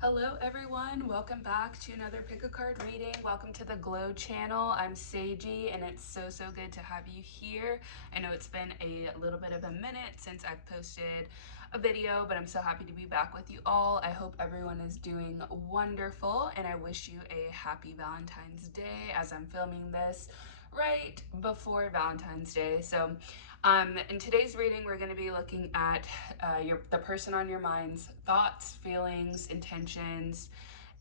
Hello everyone, welcome back to another pick a card reading. Welcome to the GLHO channel. I'm Seiji and it's so good to have you here. I know it's been a little bit of a minute since I've posted a video, but I'm so happy to be back with you all. I hope everyone is doing wonderful and I wish you a happy Valentine's Day as I'm filming this right before Valentine's Day. So in today's reading, we're going to be looking at the person on your mind's thoughts, feelings, intentions,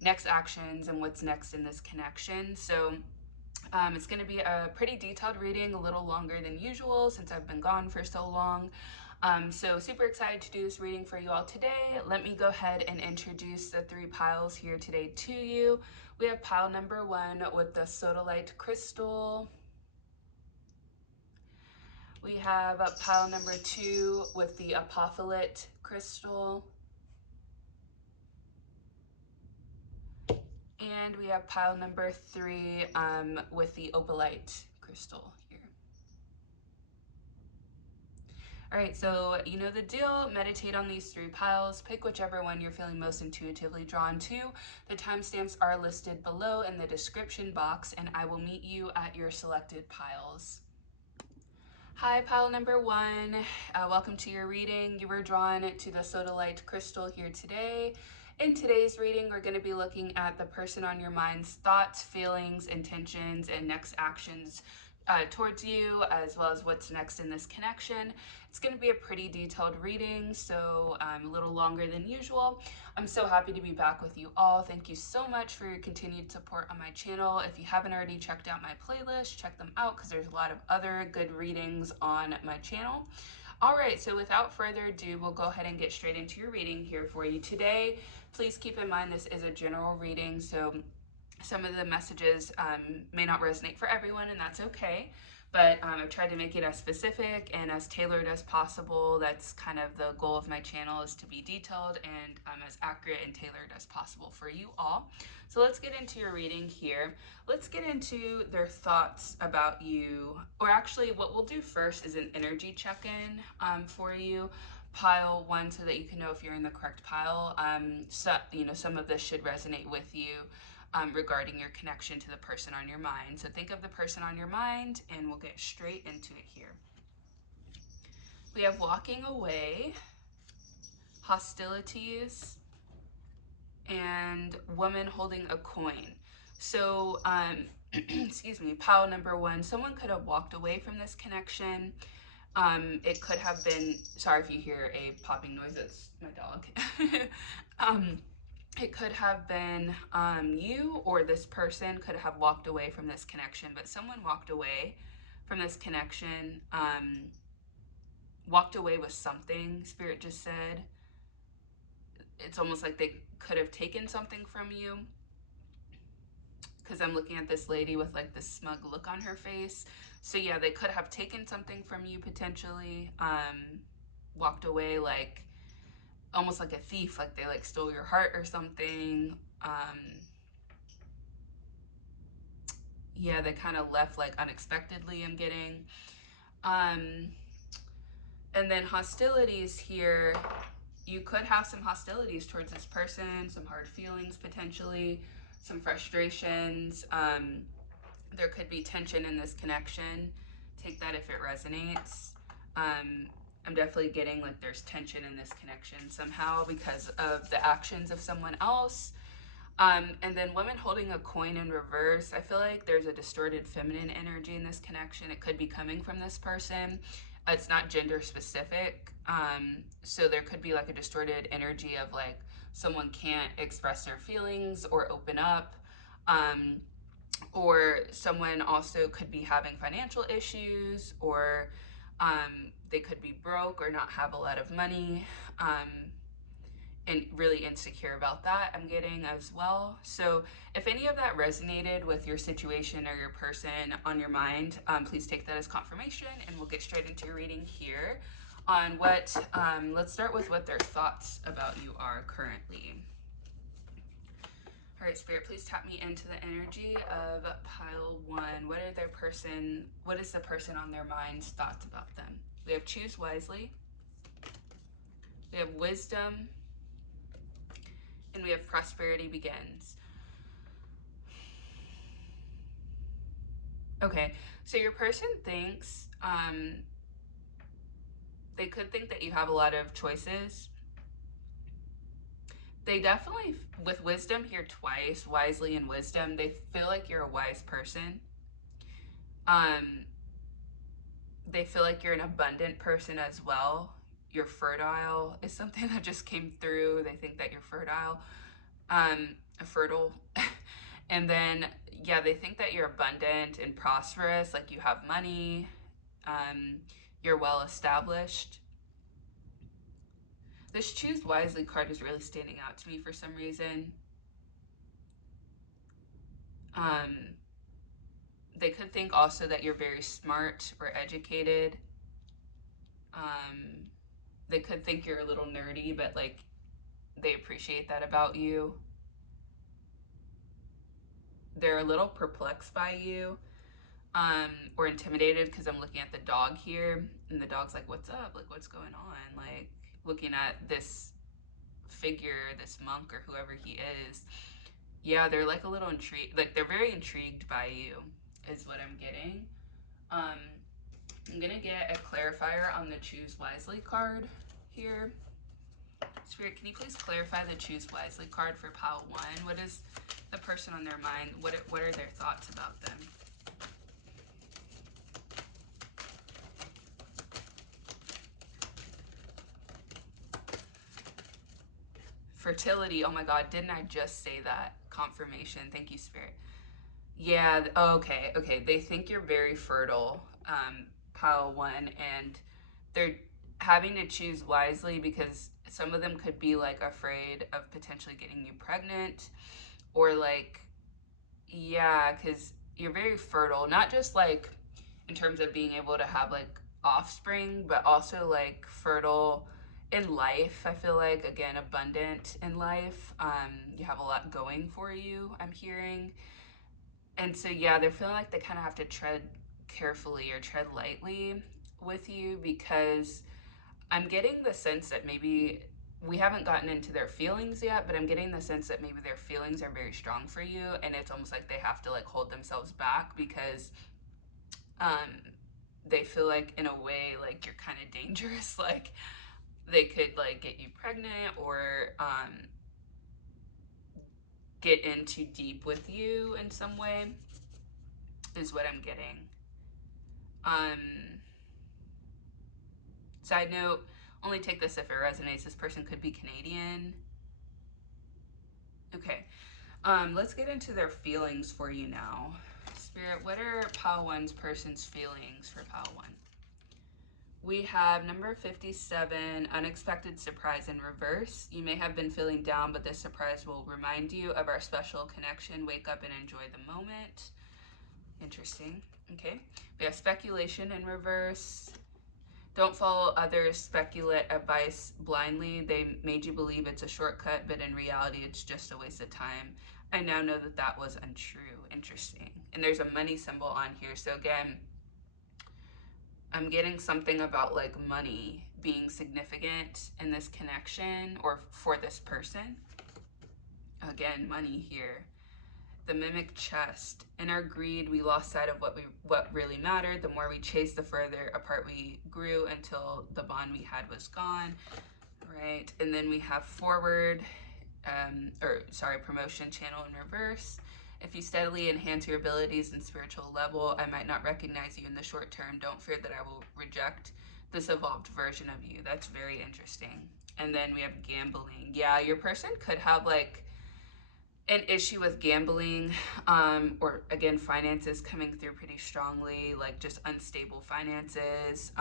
next actions, and what's next in this connection. So it's going to be a pretty detailed reading, a little longer than usual since I've been gone for so long. So super excited to do this reading for you all today. Let me go ahead and introduce the three piles here today to you. We have pile number 1 with the sodalite crystal. We have pile number 2 with the apophyllite crystal. And we have pile number 3 with the opalite crystal here. All right, so you know the deal. Meditate on these 3 piles. Pick whichever one you're feeling most intuitively drawn to. The timestamps are listed below in the description box, and I will meet you at your selected piles. Hi, pile number 1. Welcome to your reading. You were drawn to the sodalite crystal here today. In today's reading, we're going to be looking at the person on your mind's thoughts, feelings, intentions, and next actions towards you, as well as what's next in this connection. It's going to be a pretty detailed reading, so a little longer than usual. I'm so happy to be back with you all. Thank you so much for your continued support on my channel. If you haven't already checked out my playlist, check them out because there's a lot of other good readings on my channel. All right, so without further ado, we'll go ahead and get straight into your reading here for you today. Please keep in mind this is a general reading, so some of the messages may not resonate for everyone, and that's okay. But I've tried to make it as specific and as tailored as possible. That's kind of the goal of my channel, is to be detailed and as accurate and tailored as possible for you all. So let's get into your reading here. Let's get into their thoughts about you. Or actually, what we'll do first is an energy check-in for you. Pile 1, so that you can know if you're in the correct pile. So, you know, some of this should resonate with you. Regarding your connection to the person on your mind. So think of the person on your mind and we'll get straight into it here. We have walking away, hostilities, and woman holding a coin. So, excuse me, pile number 1, someone could have walked away from this connection. It could have been, sorry if you hear a popping noise, it's my dog. It could have been you, or this person could have walked away from this connection, but someone walked away from this connection, walked away with something. Spirit just said it's almost like they could have taken something from you, because I'm looking at this lady with like this smug look on her face. So yeah, they could have taken something from you potentially, walked away like almost like a thief, like they like stole your heart or something. Yeah, they kind of left like unexpectedly, I'm getting. And then hostilities here, you could have some hostilities towards this person, some hard feelings potentially, some frustrations. There could be tension in this connection. Take that if it resonates. I'm definitely getting like there's tension in this connection somehow because of the actions of someone else. And then women holding a coin in reverse. I feel like there's a distorted feminine energy in this connection. It could be coming from this person. It's not gender specific. So there could be like a distorted energy of like someone can't express their feelings or open up. Or someone also could be having financial issues, or they could be broke or not have a lot of money, and really insecure about that, I'm getting as well. So if any of that resonated with your situation or your person on your mind, please take that as confirmation, and we'll get straight into your reading here on what, let's start with what their thoughts about you are currently. All right, Spirit, please tap me into the energy of pile 1. What is the person on their mind's thoughts about them? We have choose wisely. We have wisdom. And we have prosperity begins. Okay, so your person thinks, they could think that you have a lot of choices. They definitely, with wisdom here twice, wisely and wisdom, they feel like you're a wise person. They feel like you're an abundant person as well. You're fertile is something that just came through. They think that you're fertile, fertile. And then, yeah, they think that you're abundant and prosperous, like you have money, you're well established. This choose wisely card is really standing out to me for some reason. They could think also that you're very smart or educated. They could think you're a little nerdy, but like they appreciate that about you. They're a little perplexed by you, or intimidated, because I'm looking at the dog here, and the dog's like, what's up? Like, what's going on? Like, looking at this figure, this monk or whoever he is. Yeah, they're like a little intrigued. Like, they're very intrigued by you, is what I'm getting. I'm gonna get a clarifier on the choose wisely card here. Spirit, can you please clarify the choose wisely card for pile 1? What is the person on their mind? What are their thoughts about them? Fertility. Oh my God, didn't I just say that? Confirmation. Thank you, Spirit. Yeah, okay, okay. They think you're very fertile, pile 1, and they're having to choose wisely because some of them could be like afraid of potentially getting you pregnant, or like, yeah, because you're very fertile, not just like in terms of being able to have like offspring, but also like fertile in life. I feel like, again, abundant in life. You have a lot going for you, I'm hearing. And so, yeah, they're feeling like they kind of have to tread carefully or tread lightly with you, because I'm getting the sense that maybe we haven't gotten into their feelings yet, but I'm getting the sense that maybe their feelings are very strong for you, and it's almost like they have to like hold themselves back because they feel like in a way like you're kind of dangerous. Like they could like get you pregnant, or get in too deep with you in some way, is what I'm getting. Side note, only take this if it resonates. This person could be Canadian. Okay, let's get into their feelings for you now. Spirit, what are pile 1's person's feelings for pile 1? We have number 57, unexpected surprise in reverse. You may have been feeling down, but this surprise will remind you of our special connection. Wake up and enjoy the moment. Interesting. Okay. We have speculation in reverse. Don't follow others' speculate advice blindly. They made you believe it's a shortcut, but in reality, it's just a waste of time. I now know that that was untrue. Interesting. And there's a money symbol on here. So again, I'm getting something about like money being significant in this connection or for this person. Again, money here. The mimic chest. In our greed, we lost sight of what really mattered. The more we chased, the further apart we grew until the bond we had was gone. Right. And then we have forward, promotion channel in reverse. If you steadily enhance your abilities and spiritual level, I might not recognize you in the short term. Don't fear that I will reject this evolved version of you. That's very interesting. And then we have gambling. Yeah, your person could have like an issue with gambling, or again, finances coming through pretty strongly, like just unstable finances,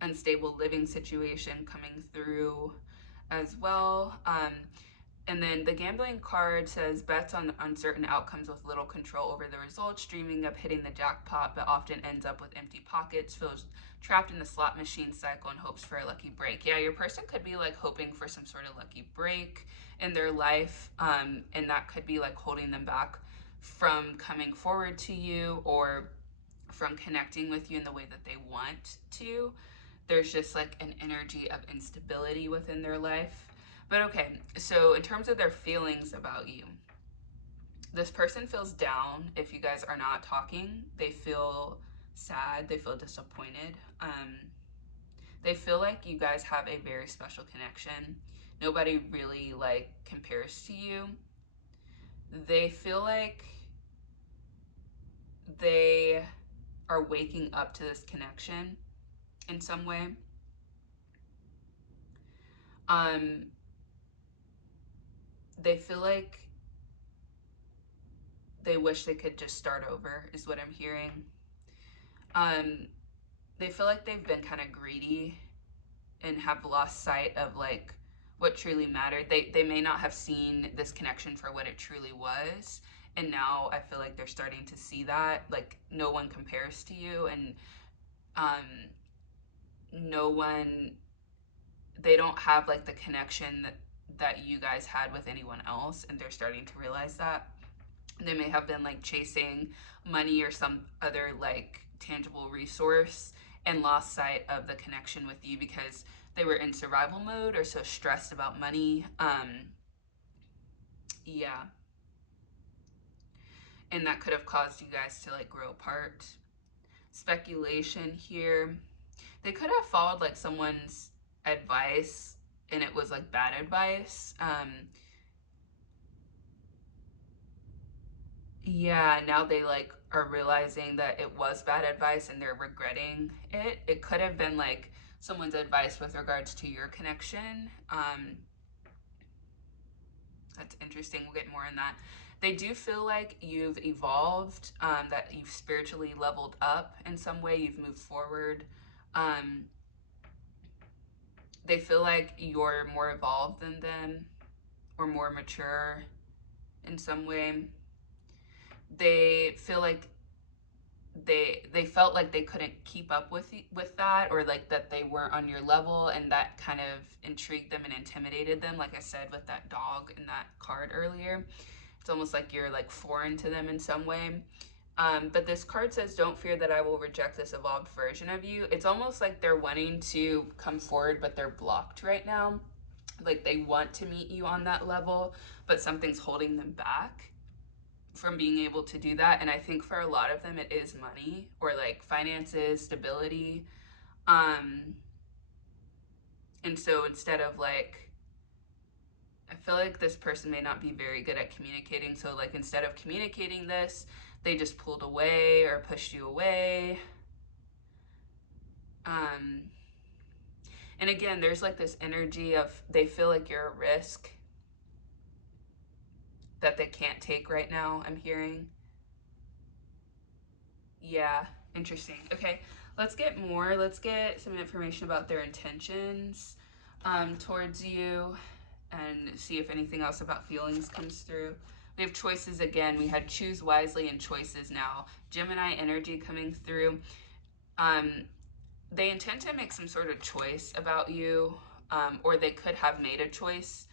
unstable living situation coming through as well. And then the gambling card says bets on uncertain outcomes with little control over the results, dreaming of hitting the jackpot, but often ends up with empty pockets, feels trapped in the slot machine cycle and hopes for a lucky break. Yeah, your person could be like hoping for some sort of lucky break in their life, and that could be like holding them back from coming forward to you or from connecting with you in the way that they want to. There's just like an energy of instability within their life. But okay, so in terms of their feelings about you, this person feels down if you guys are not talking. They feel sad, they feel disappointed. They feel like you guys have a very special connection. Nobody really like compares to you. They feel like they are waking up to this connection in some way. Um, they feel like they wish they could just start over, is what I'm hearing. They feel like they've been kind of greedy and have lost sight of like what truly mattered. They may not have seen this connection for what it truly was. And now I feel like they're starting to see that. Like no one compares to you, and no one, they don't have like the connection that you guys had with anyone else, and they're starting to realize that. They may have been like chasing money or some other like tangible resource and lost sight of the connection with you because they were in survival mode or so stressed about money. Yeah. And that could have caused you guys to like grow apart. Speculation here. They could have followed like someone's advice and it was like bad advice. Yeah, now they like are realizing that it was bad advice and they're regretting it. It could have been like someone's advice with regards to your connection. That's interesting. We'll get more in that. They do feel like you've evolved, that you've spiritually leveled up in some way, you've moved forward. Um, they feel like you're more evolved than them or more mature in some way. They feel like they felt like they couldn't keep up with that, or like that they weren't on your level, and that kind of intrigued them and intimidated them, like I said with that dog in that card earlier. It's almost like you're like foreign to them in some way. But this card says, don't fear that I will reject this evolved version of you. It's almost like they're wanting to come forward, but they're blocked right now. Like they want to meet you on that level, but something's holding them back from being able to do that. And I think for a lot of them, it is money or like finances, stability. And so instead of like, I feel like this person may not be very good at communicating. So like instead of communicating this, they just pulled away or pushed you away. And again, there's like this energy of they feel like you're a risk that they can't take right now, I'm hearing. Yeah, interesting. Okay, let's get more. Let's get some information about their intentions towards you and see if anything else about feelings comes through. We have choices again. We had choose wisely and choices now. Gemini energy coming through. They intend to make some sort of choice about you, or they could have made a choice.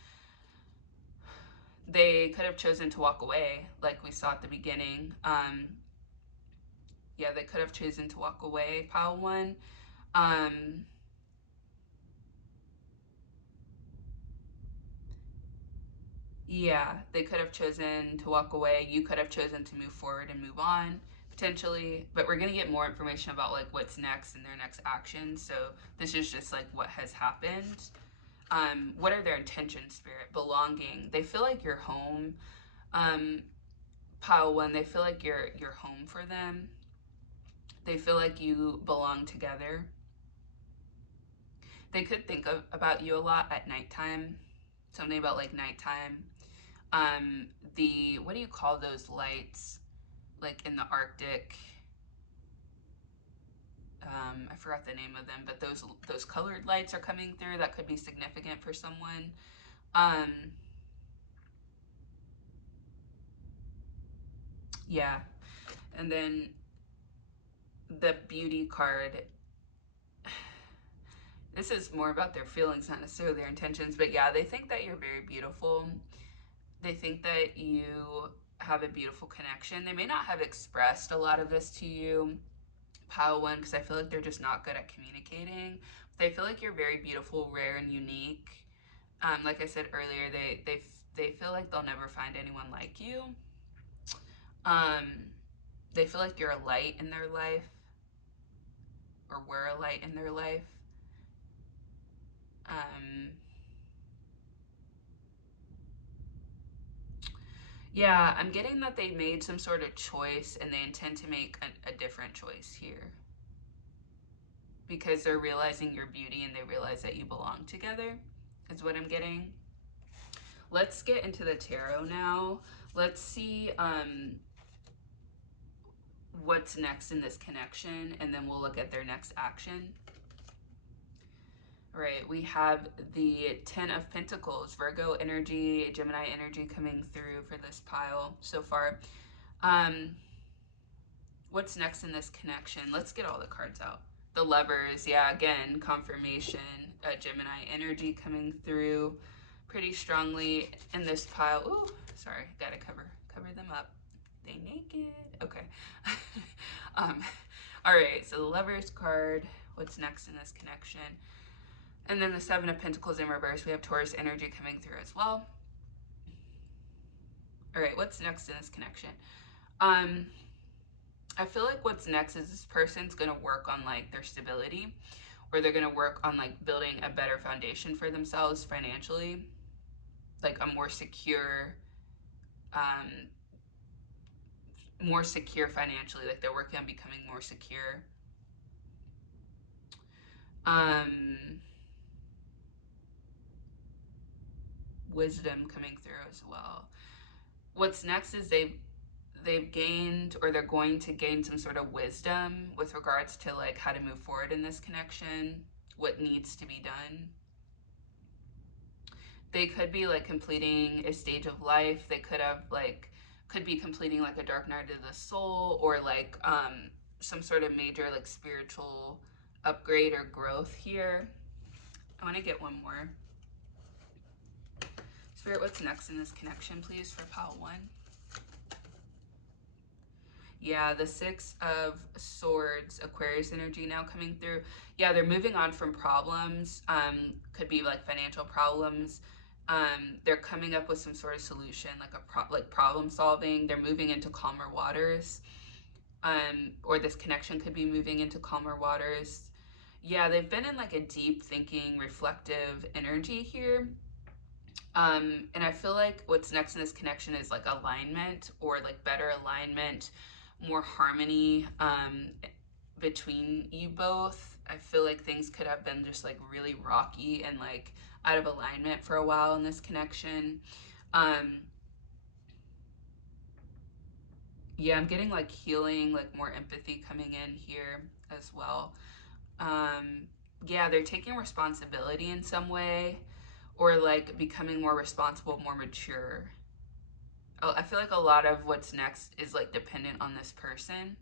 They could have chosen to walk away, like we saw at the beginning. Yeah, they could have chosen to walk away, pile one. Yeah, they could have chosen to walk away. You could have chosen to move forward and move on, potentially. But we're going to get more information about like what's next and their next action. So this is just like what has happened. What are their intentions, Spirit? Belonging. They feel like you're home. Pile one, they feel like you're home for them. They feel like you belong together. They could think about you a lot at nighttime. Something about like nighttime. What do you call those lights? Like in the Arctic. I forgot the name of them, but those colored lights are coming through. That could be significant for someone. Yeah. And then the beauty card. This is more about their feelings, not necessarily their intentions, but yeah, they think that you're very beautiful. They think that you have a beautiful connection. They may not have expressed a lot of this to you, pile one, because I feel like they're just not good at communicating. They feel like you're very beautiful, rare, and unique. Like I said earlier, they feel like they'll never find anyone like you. They feel like you're a light in their life, or were a light in their life. Um, yeah, I'm getting that they made some sort of choice and they intend to make a different choice here, because they're realizing your beauty and they realize that you belong together, is what I'm getting. Let's get into the tarot now. Let's see what's next in this connection, and then we'll look at their next action. All right, we have the Ten of Pentacles, Virgo energy, Gemini energy coming through for this pile so far. What's next in this connection? Let's get all the cards out. The Lovers, yeah, again, confirmation, Gemini energy coming through pretty strongly in this pile. Ooh, sorry, gotta cover them up. They naked. Okay. All right, so the Lovers card, what's next in this connection? And then the Seven of Pentacles in reverse, we have Taurus energy coming through as well. All right, what's next in this connection? I feel like what's next is this person's going to work on like their stability, or they're going to work on like building a better foundation for themselves financially, like a more secure financially, like they're working on becoming more secure. Wisdom coming through as well. What's next is they've gained, or they're going to gain some sort of wisdom with regards to like how to move forward in this connection, what needs to be done. They could be like completing a stage of life. They could be completing like a dark night of the soul, or like some sort of major like spiritual upgrade or growth here. I want to get one more. Spirit, what's next in this connection, please, for pile 1? Yeah, the Six of Swords, Aquarius energy now coming through. Yeah, they're moving on from problems. Could be like financial problems. They're coming up with some sort of solution, like problem solving. They're moving into calmer waters. Or this connection could be moving into calmer waters. Yeah, they've been in like a deep thinking, reflective energy here. And I feel like what's next in this connection is like alignment, or like better alignment, more harmony between you both. I feel like things could have been just like really rocky and like out of alignment for a while in this connection. Yeah, I'm getting like healing, like more empathy coming in here as well. Yeah, they're taking responsibility in some way, or like becoming more responsible, more mature. I feel like a lot of what's next is like dependent on this person.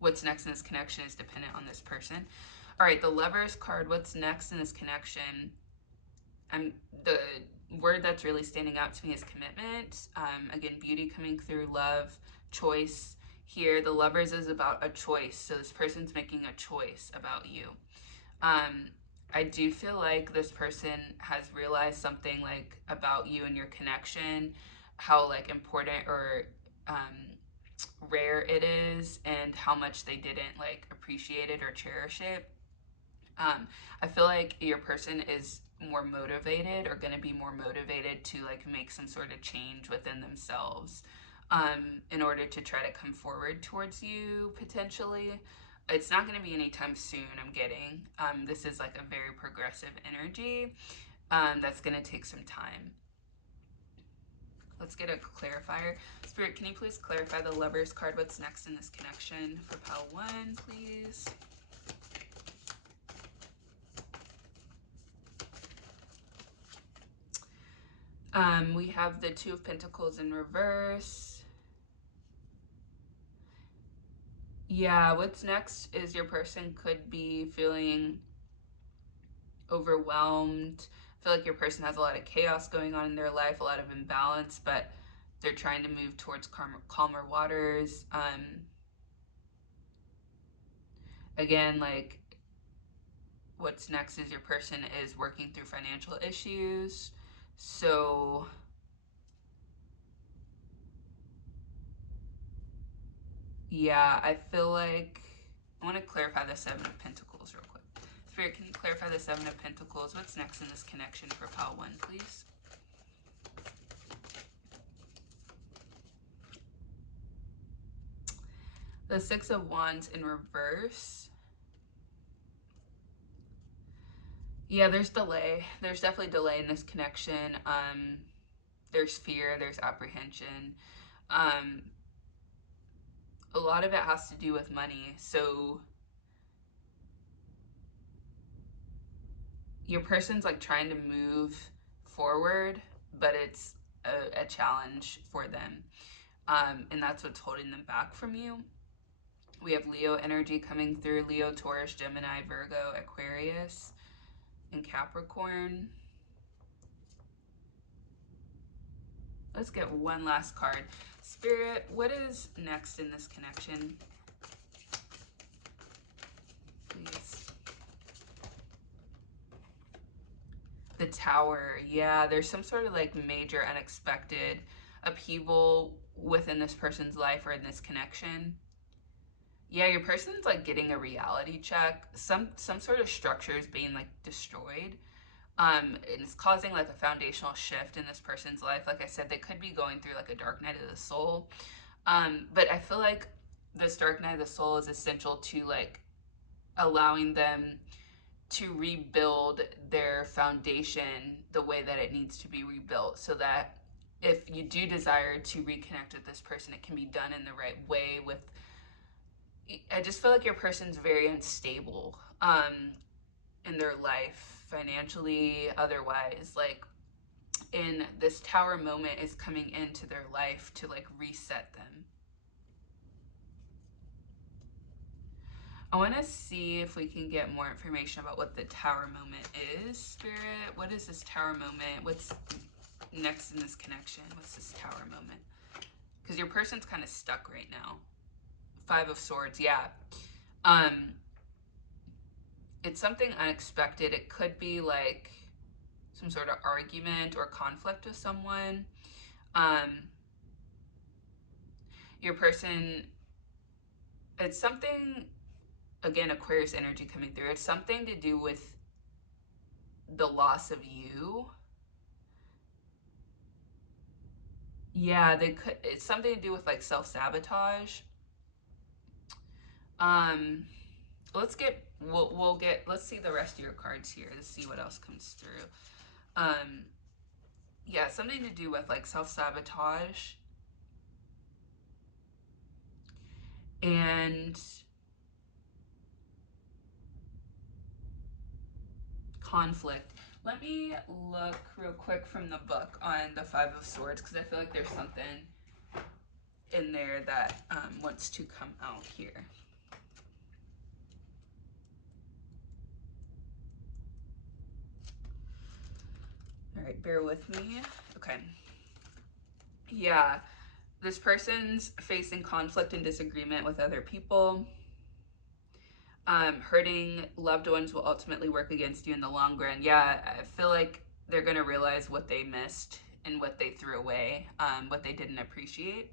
What's next in this connection is dependent on this person. All right, the Lovers card, what's next in this connection? The word that's really standing out to me is commitment. Again, beauty coming through, love, choice. Here, the Lovers is about a choice. So this person's making a choice about you. I do feel like this person has realized something like about you and your connection, how like important or rare it is, and how much they didn't like appreciate it or cherish it. I feel like your person is more motivated, or going to be more motivated to like make some sort of change within themselves in order to try to come forward towards you potentially. It's not going to be anytime soon, I'm getting. This is like a very progressive energy that's going to take some time. Let's get a clarifier. Spirit, can you please clarify the Lovers card? What's next in this connection for pile 1, please? We have the Two of Pentacles in reverse. Yeah, what's next is your person could be feeling overwhelmed. I feel like your person has a lot of chaos going on in their life, a lot of imbalance, but they're trying to move towards calmer waters. Again, like What's next is your person is working through financial issues. So yeah, I feel like I want to clarify the Seven of Pentacles real quick. Spirit, can you clarify the Seven of Pentacles? What's next in this connection for pile 1, please? The Six of Wands in reverse. Yeah, there's delay. There's definitely delay in this connection. There's fear, there's apprehension. A lot of it has to do with money. So your person's like trying to move forward, but it's a challenge for them. And that's what's holding them back from you. We have Leo energy coming through. Leo, Taurus, Gemini, Virgo, Aquarius, and Capricorn. Let's get one last card. Spirit, what is next in this connection? Please. The Tower. Yeah, there's some sort of like major unexpected upheaval within this person's life or in this connection. Yeah, your person's like getting a reality check. Some sort of structure is being like destroyed. And it's causing like a foundational shift in this person's life. Like I said, they could be going through like a dark night of the soul. But I feel like this dark night of the soul is essential to like allowing them to rebuild their foundation the way that it needs to be rebuilt, so that if you do desire to reconnect with this person, it can be done in the right way. With, I just feel like your person's very unstable in their life, financially, otherwise. Like, in this Tower moment is coming into their life to like reset them. I want to see if we can get more information about what the Tower moment is. Spirit, what is this Tower moment? What's next in this connection? What's this Tower moment? Because your person's kind of stuck right now. Five of Swords, yeah. It's something unexpected. It could be like some sort of argument or conflict with someone. Your person, it's something, again, Aquarius energy coming through. It's something to do with the loss of you. Yeah, they could, it's something to do with like self-sabotage. Let's see the rest of your cards here to see what else comes through. Yeah, something to do with like self-sabotage and conflict. Let me look real quick from the book on the Five of Swords, because I feel like there's something in there that wants to come out here. All right, bear with me. Okay. Yeah, this person's facing conflict and disagreement with other people. Hurting loved ones will ultimately work against you in the long run. Yeah, I feel like they're going to realize what they missed and what they threw away, what they didn't appreciate.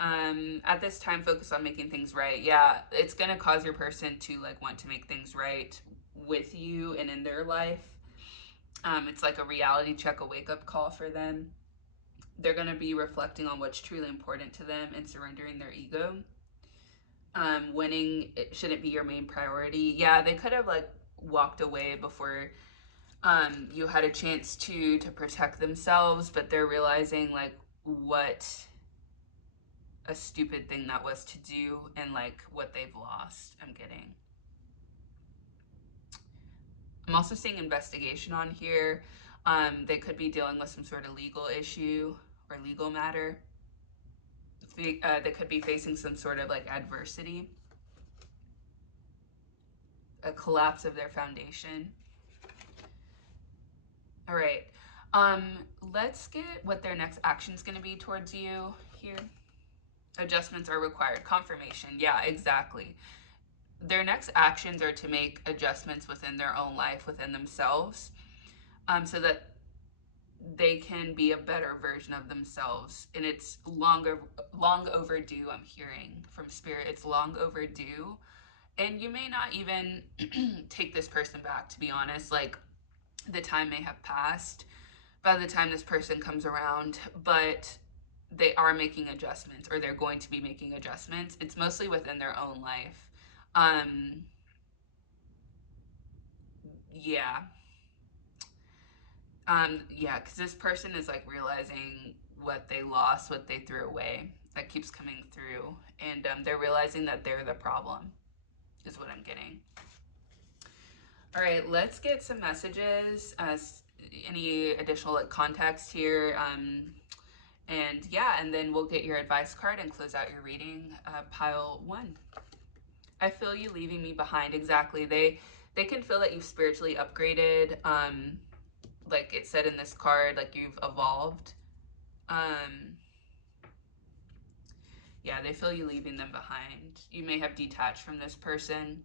At this time, focus on making things right. Yeah, it's going to cause your person to like want to make things right with you and in their life. It's like a reality check, a wake-up call for them. They're going to be reflecting on what's truly important to them and surrendering their ego. Winning, it shouldn't be your main priority. Yeah, they could have like walked away before you had a chance to protect themselves, but they're realizing like what a stupid thing that was to do and like what they've lost. I'm also seeing investigation on here. They could be dealing with some sort of legal issue or legal matter. They could be facing some sort of like adversity, a collapse of their foundation. All right. Let's get what their next action is going to be towards you here. Adjustments are required. Confirmation. Yeah, exactly. their next actions are to make adjustments within their own life, within themselves, so that they can be a better version of themselves. And it's long overdue. I'm hearing from spirit, it's long overdue. And you may not even take this person back, to be honest. Like, the time may have passed by the time this person comes around, but they are making adjustments, or they're going to be making adjustments. It's mostly within their own life. Yeah. Yeah, because this person is like realizing what they lost, what they threw away. That keeps coming through. And they're realizing that they're the problem, is what I'm getting. All right, let's get some messages, any additional like context here. And yeah, and then we'll get your advice card and close out your reading. Pile 1. I feel you leaving me behind. Exactly. They can feel that you've spiritually upgraded. Like it said in this card, like you've evolved. Yeah, they feel you leaving them behind. You may have detached from this person.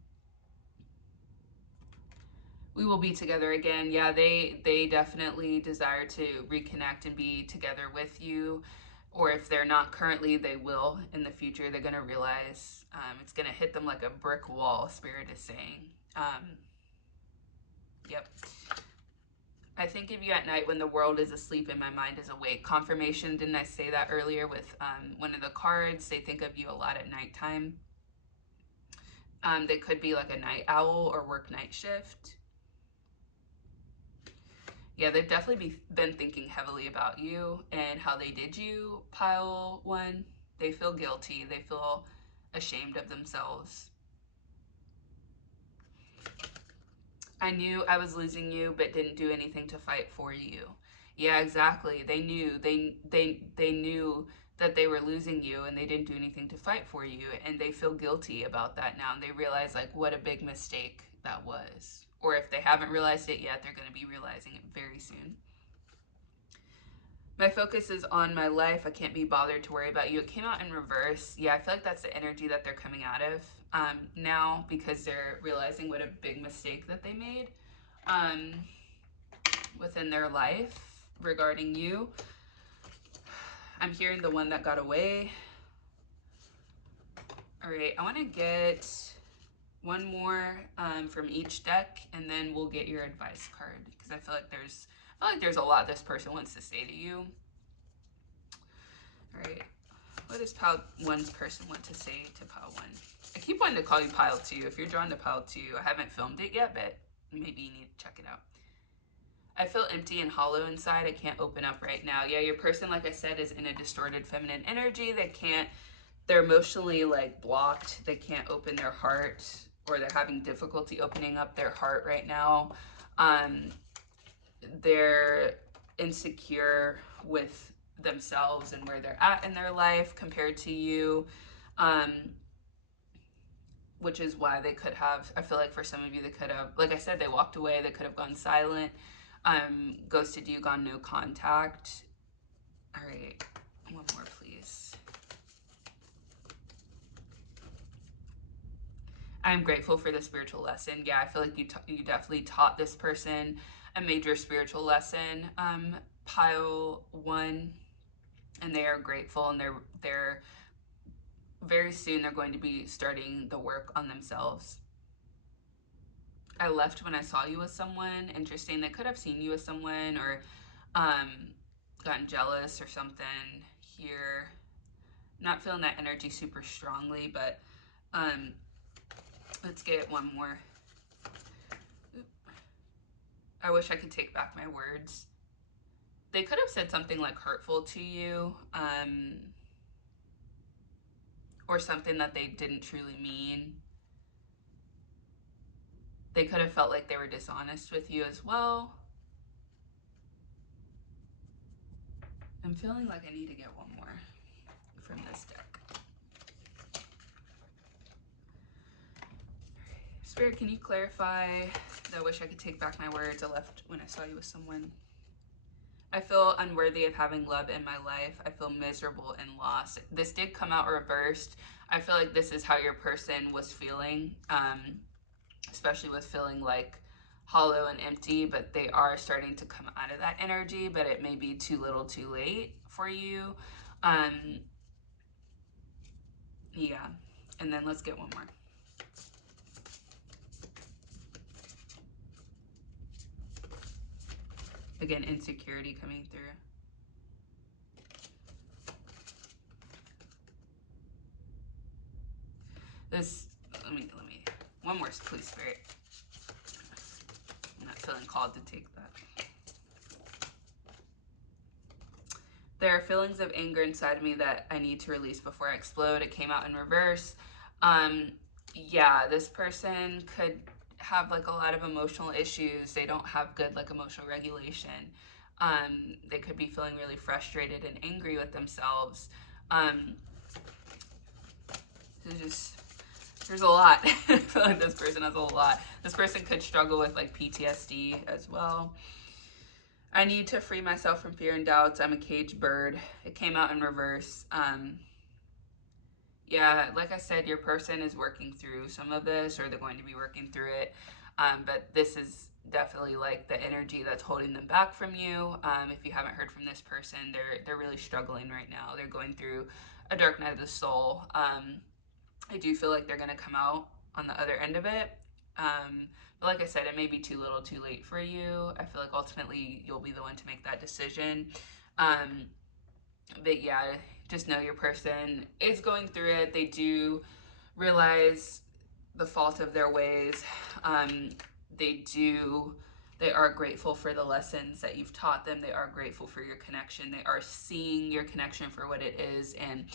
We will be together again. Yeah, they definitely desire to reconnect and be together with you. Or if they're not currently, they will in the future. They're going to realize it's going to hit them like a brick wall, Spirit is saying. Yep. I think of you at night when the world is asleep and my mind is awake. Confirmation, didn't I say that earlier with one of the cards? They think of you a lot at nighttime. They could be like a night owl or work night shift. Yeah, they've definitely been thinking heavily about you and how they did you, pile 1. They feel guilty. They feel ashamed of themselves. I knew I was losing you, but didn't do anything to fight for you. Yeah, exactly. They knew. They knew that they were losing you, and they didn't do anything to fight for you, and they feel guilty about that now, and they realize like what a big mistake that was. Or if they haven't realized it yet, they're going to be realizing it very soon. My focus is on my life. I can't be bothered to worry about you. It came out in reverse. Yeah, I feel like that's the energy that they're coming out of now, because they're realizing what a big mistake that they made within their life regarding you. I'm hearing the one that got away. All right, I want to get one more from each deck, and then we'll get your advice card, because I feel like there's a lot this person wants to say to you. All right, what does pile 1's person want to say to pile 1? I keep wanting to call you pile 2. If you're drawn to pile 2, I haven't filmed it yet, but maybe you need to check it out. I feel empty and hollow inside. I can't open up right now. Yeah, your person, like I said, is in a distorted feminine energy. They're emotionally like blocked. They can't open their heart, or they're having difficulty opening up their heart right now. They're insecure with themselves and where they're at in their life compared to you, which is why they could have, I feel like for some of you, they could have, like I said, they walked away. They could have gone silent, ghosted you, gone no contact. All right, one more, please. I'm grateful for the spiritual lesson. Yeah, I feel like you definitely taught this person a major spiritual lesson, pile 1, and they are grateful, and they're very soon they're going to be starting the work on themselves. I left when I saw you with someone. Interesting. They could have seen you with someone, or gotten jealous or something here. Not feeling that energy super strongly, but let's get one more. I wish I could take back my words. They could have said something like hurtful to you, or something that they didn't truly mean. They could have felt like they were dishonest with you as well. I'm feeling like I need to get one more from this deck. Spirit, can you clarify that I wish I could take back my words? I left when I saw you with someone. I feel unworthy of having love in my life. I feel miserable and lost. This did come out reversed. I feel like this is how your person was feeling, especially with feeling like hollow and empty, but they are starting to come out of that energy, but it may be too little too late for you. Yeah. And then let's get one more. Again, insecurity coming through. This, let me, one more, please, Spirit. I'm not feeling called to take that. There are feelings of anger inside of me that I need to release before I explode. It came out in reverse. Yeah, this person could have like a lot of emotional issues. They don't have good like emotional regulation. They could be feeling really frustrated and angry with themselves. There's a lot. I feel like this person has a lot. This person could struggle with like PTSD as well. I need to free myself from fear and doubts. I'm a caged bird. It came out in reverse. Yeah, like I said, your person is working through some of this, or they're going to be working through it. But this is definitely like the energy that's holding them back from you. If you haven't heard from this person, they're really struggling right now. They're going through a dark night of the soul. I do feel like they're going to come out on the other end of it. But like I said, it may be too little too late for you. I feel like ultimately you'll be the one to make that decision. But yeah, just know your person is going through it. They do realize the fault of their ways. They are grateful for the lessons that you've taught them. They are grateful for your connection. They are seeing your connection for what it is, and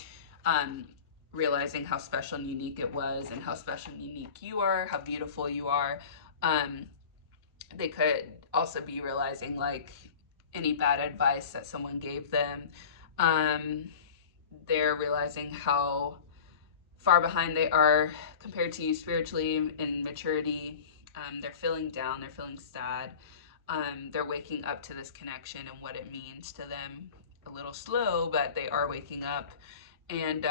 realizing how special and unique it was, and how special and unique you are, how beautiful you are. They could also be realizing like any bad advice that someone gave them. They're realizing how far behind they are compared to you spiritually in maturity. They're feeling down, they're feeling sad. They're waking up to this connection and what it means to them. A little slow, but they are waking up. And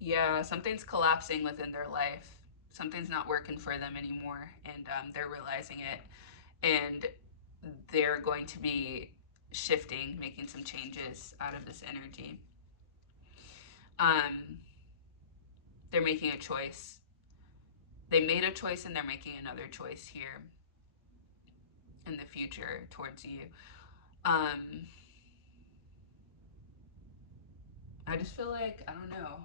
yeah, something's collapsing within their life. Something's not working for them anymore, and they're realizing it. And they're going to be shifting, making some changes out of this energy. They're making a choice. They made a choice, and they're making another choice here in the future towards you. I just feel like, I don't know.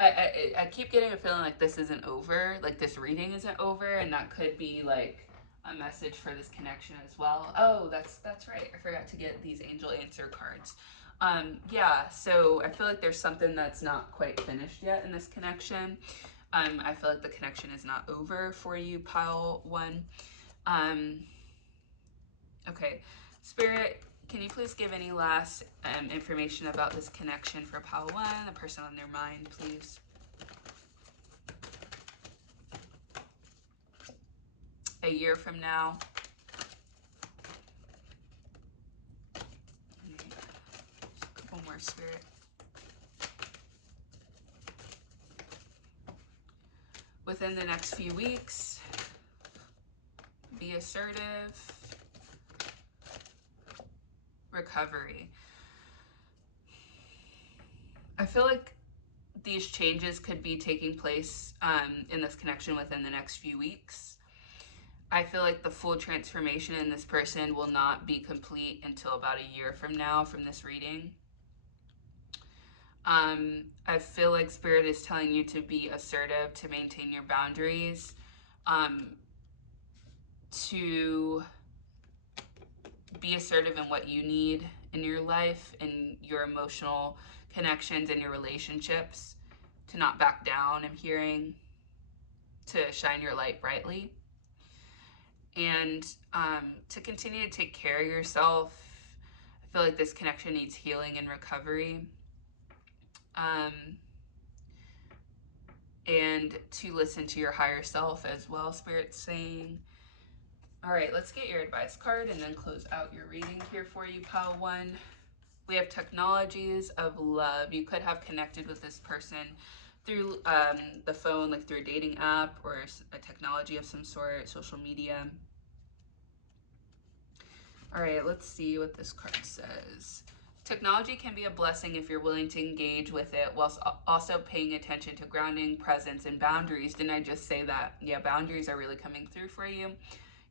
I keep getting a feeling like this isn't over, like this reading isn't over, and that could be like a message for this connection as well. Oh, that's right. I forgot to get these angel answer cards. Yeah, so I feel like there's something that's not quite finished yet in this connection. I feel like the connection is not over for you, pile one. Okay, Spirit, can you please give any last information about this connection for pile one, the person on their mind, please? A year from now. Just a couple more, Spirit. Within the next few weeks, be assertive. Recovery. I feel like these changes could be taking place in this connection within the next few weeks. I feel like the full transformation in this person will not be complete until about a year from now from this reading. I feel like Spirit is telling you to be assertive, to maintain your boundaries, to be assertive in what you need in your life, in your emotional connections and your relationships, to not back down, I'm hearing, to shine your light brightly, and to continue to take care of yourself. I feel like this connection needs healing and recovery. And to listen to your higher self as well, Spirit's saying. All right, let's get your advice card and then close out your reading here for you, pile 1. We have technologies of love. You could have connected with this person through the phone, like through a dating app or a technology of some sort, social media. All right, let's see what this card says. Technology can be a blessing if you're willing to engage with it whilst also paying attention to grounding, presence, and boundaries. Didn't I just say that? Yeah, boundaries are really coming through for you.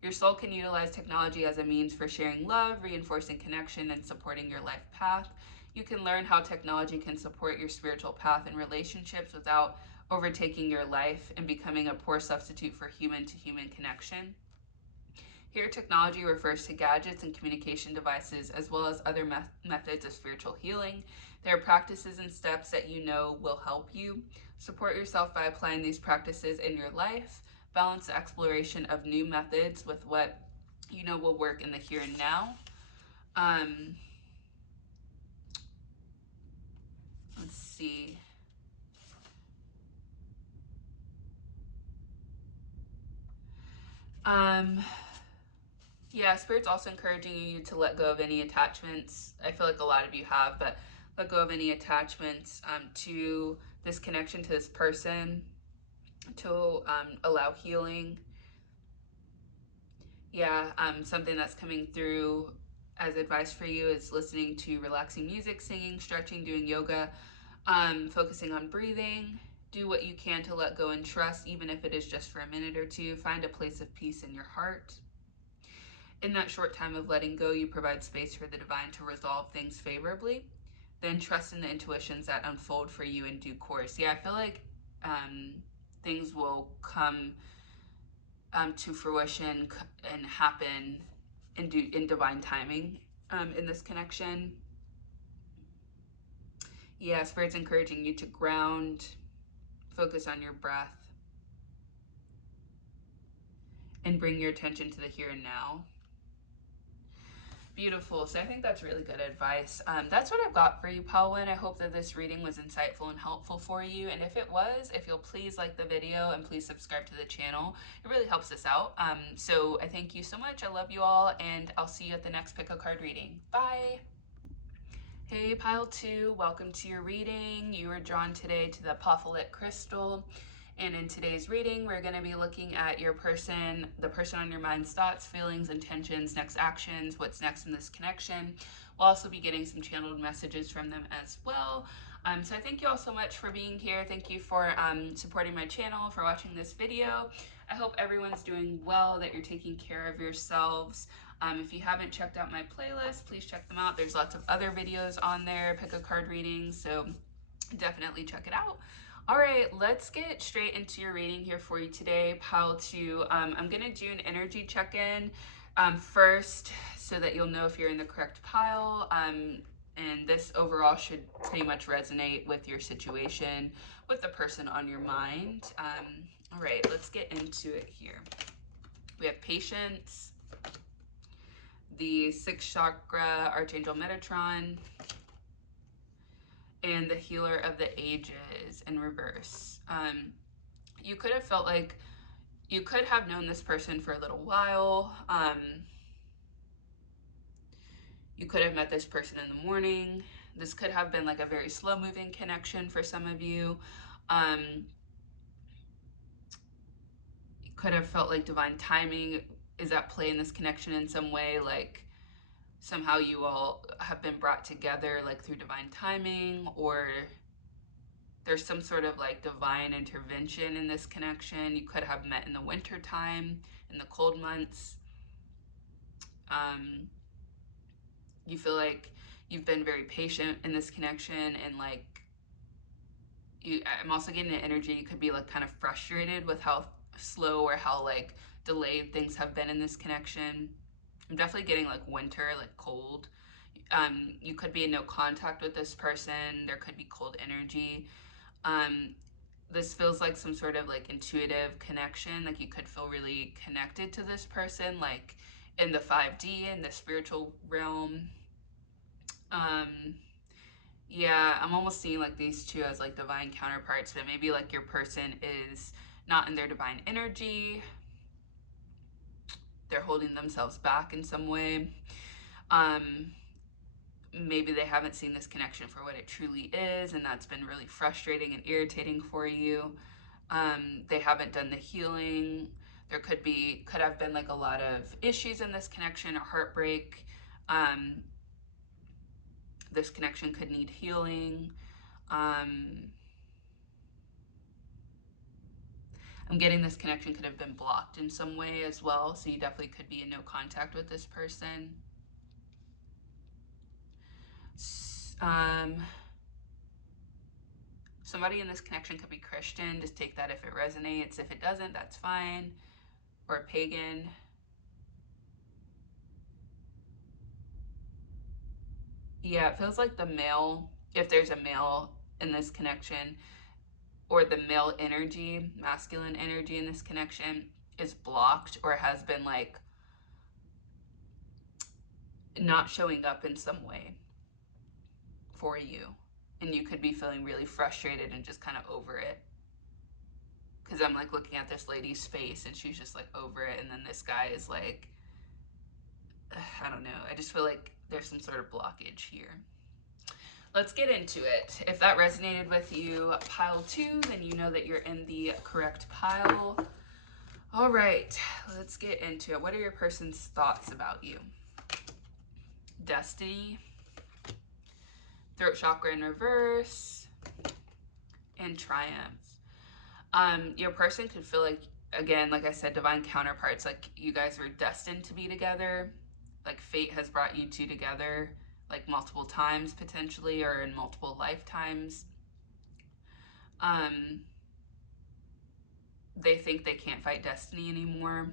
Your soul can utilize technology as a means for sharing love, reinforcing connection, and supporting your life path. You can learn how technology can support your spiritual path and relationships without overtaking your life and becoming a poor substitute for human-to-human connection. Here, technology refers to gadgets and communication devices, as well as other methods of spiritual healing. There are practices and steps that you know will help you. Support yourself by applying these practices in your life. Balance the exploration of new methods with what you know will work in the here and now. Let's see. Yeah, Spirit's also encouraging you to let go of any attachments. I feel like a lot of you have, but let go of any attachments to this connection to this person, to allow healing. Yeah, something that's coming through as advice for you is listening to relaxing music, singing, stretching, doing yoga, focusing on breathing. Do what you can to let go and trust, even if it is just for a minute or two. Find a place of peace in your heart. In that short time of letting go, you provide space for the divine to resolve things favorably. Then trust in the intuitions that unfold for you in due course. Yeah, I feel like things will come to fruition and happen in divine timing in this connection. Yeah, Spirit's encouraging you to ground, focus on your breath, and bring your attention to the here and now. Beautiful. So I think that's really good advice. That's what I've got for you, Paulin. I hope that this reading was insightful and helpful for you. And if it was, if you'll please like the video and please subscribe to the channel, it really helps us out. So I thank you so much. I love you all, and I'll see you at the next pick a card reading. Bye. Hey, pile 2, welcome to your reading. You are drawn today to the apophyllite crystal. And in today's reading, we're going to be looking at your person, the person on your mind's thoughts, feelings, intentions, next actions, what's next in this connection. We'll also be getting some channeled messages from them as well. So I thank you all so much for being here. Thank you for supporting my channel, for watching this video. I hope everyone's doing well, that you're taking care of yourselves. If you haven't checked out my playlist, please check them out. There's lots of other videos on there, pick a card readings, so definitely check it out. All right, let's get straight into your reading here for you today, pile 2. I'm going to do an energy check-in first so that you'll know if you're in the correct pile. And this overall should pretty much resonate with your situation, with the person on your mind. All right, let's get into it here. We have patience, the 6th chakra, Archangel Metatron, and the healer of the ages in reverse. You could have felt like you could have known this person for a little while. You could have met this person in the morning. This could have been like a very slow moving connection for some of you. You could have felt like divine timing is at play in this connection in some way, like somehow you all have been brought together like through divine timing, or there's some sort of like divine intervention in this connection. You could have met in the winter time, in the cold months. You feel like you've been very patient in this connection, and like I'm also getting the energy you could be like kind of frustrated with how slow or how like delayed things have been in this connection. I'm definitely getting like winter, like cold. You could be in no contact with this person. There could be cold energy. This feels like some sort of like intuitive connection. Like you could feel really connected to this person, like in the 5D, in the spiritual realm. Yeah, I'm almost seeing like these two as like divine counterparts, but maybe like your person is not in their divine energy. they're holding themselves back in some way. Maybe they haven't seen this connection for what it truly is, and that's been really frustrating and irritating for you. They haven't done the healing. There could have been like a lot of issues in this connection, a heartbreak. This connection could need healing. I'm getting this connection could have been blocked in some way as well, so you definitely could be in no contact with this person. Somebody in this connection could be Christian. Just take that if it resonates. If it doesn't, that's fine. Or pagan. Yeah, it feels like the male, if there's a male in this connection, or the male energy, masculine energy in this connection is blocked or has been like not showing up in some way for you. And you could be feeling really frustrated and just kind of over it. Because I'm like looking at this lady's face and she's just like over it. And then this guy is like, I don't know. I just feel like there's some sort of blockage here. Let's get into it. If that resonated with you, pile 2, then you know that you're in the correct pile. All right, let's get into it. What are your person's thoughts about you? Destiny, throat chakra in reverse, and triumph. Your person could feel like, again, like I said, divine counterparts, like you guys were destined to be together, like fate has brought you two together, like multiple times potentially, or in multiple lifetimes. They think they can't fight destiny anymore.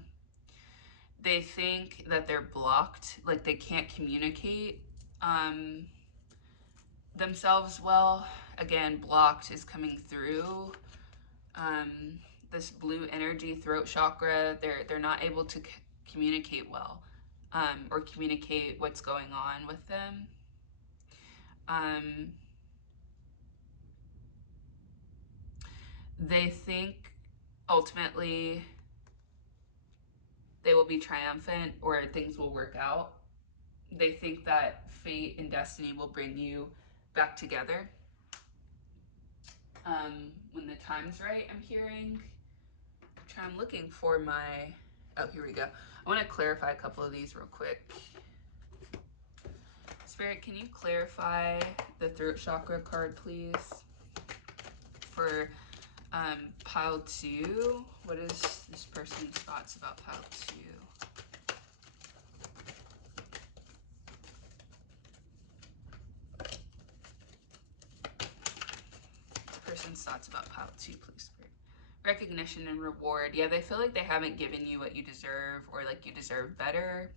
They think that they're blocked, like they can't communicate themselves well. Again, blocked is coming through. This blue energy, throat chakra, they're not able to communicate well, or communicate what's going on with them. They think ultimately they will be triumphant or things will work out. They think that fate and destiny will bring you back together when the time's right, I'm hearing. I'm looking for my, oh, here we go. I want to clarify a couple of these real quick. Spirit, can you clarify the throat chakra card, please? For pile 2, what is this person's thoughts about pile 2? Person's thoughts about pile 2, please, Spirit. Recognition and reward. Yeah, they feel like they haven't given you what you deserve, or like you deserve better.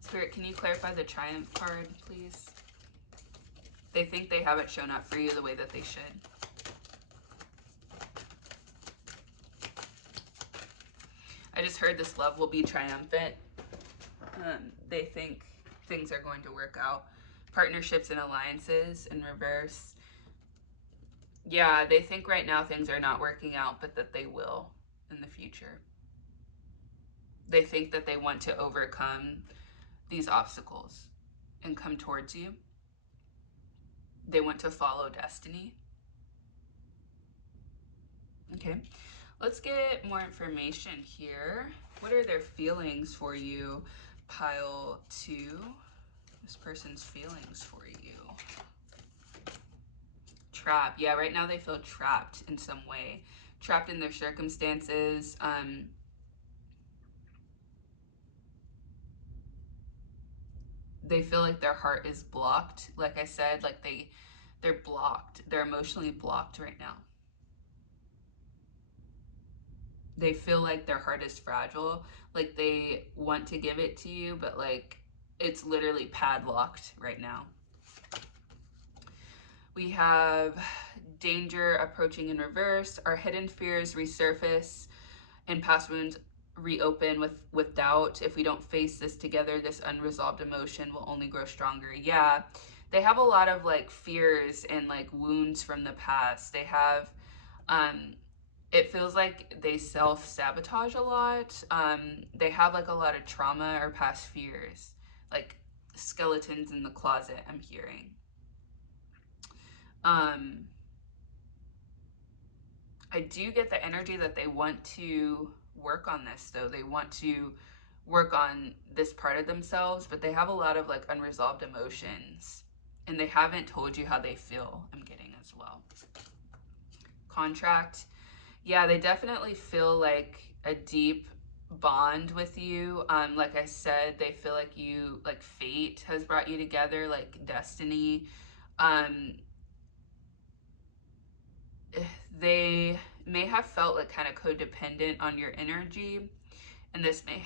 Spirit, can you clarify the triumph card, please? They think they haven't shown up for you the way that they should. I just heard this love will be triumphant. They think things are going to work out. Partnerships and alliances in reverse. Yeah, they think right now things are not working out, but that they will in the future. They think that they want to overcome these obstacles and come towards you. They want to follow destiny. Okay, let's get more information here. What are their feelings for you? Pile 2, this person's feelings for you. Trapped. Yeah, right now they feel trapped in some way. Trapped in their circumstances. They feel like their heart is blocked. Like I said, like they're blocked. They're emotionally blocked right now. They feel like their heart is fragile. Like they want to give it to you, but like it's literally padlocked right now. We have danger approaching in reverse. Our hidden fears resurface and past wounds reopen with doubt. If we don't face this together, this unresolved emotion will only grow stronger. Yeah, they have a lot of like fears and like wounds from the past. They have it feels like they self-sabotage a lot. They have like a lot of trauma or past fears, like skeletons in the closet, I'm hearing. I do get the energy that they want to work on this, though. They want to work on this part of themselves, but they have a lot of like unresolved emotions, and they haven't told you how they feel, I'm getting as well. Contract. Yeah, they definitely feel like a deep bond with you. Like I said, they feel like you, like fate has brought you together, like destiny. Um, they may have felt like kind of codependent on your energy, and this may,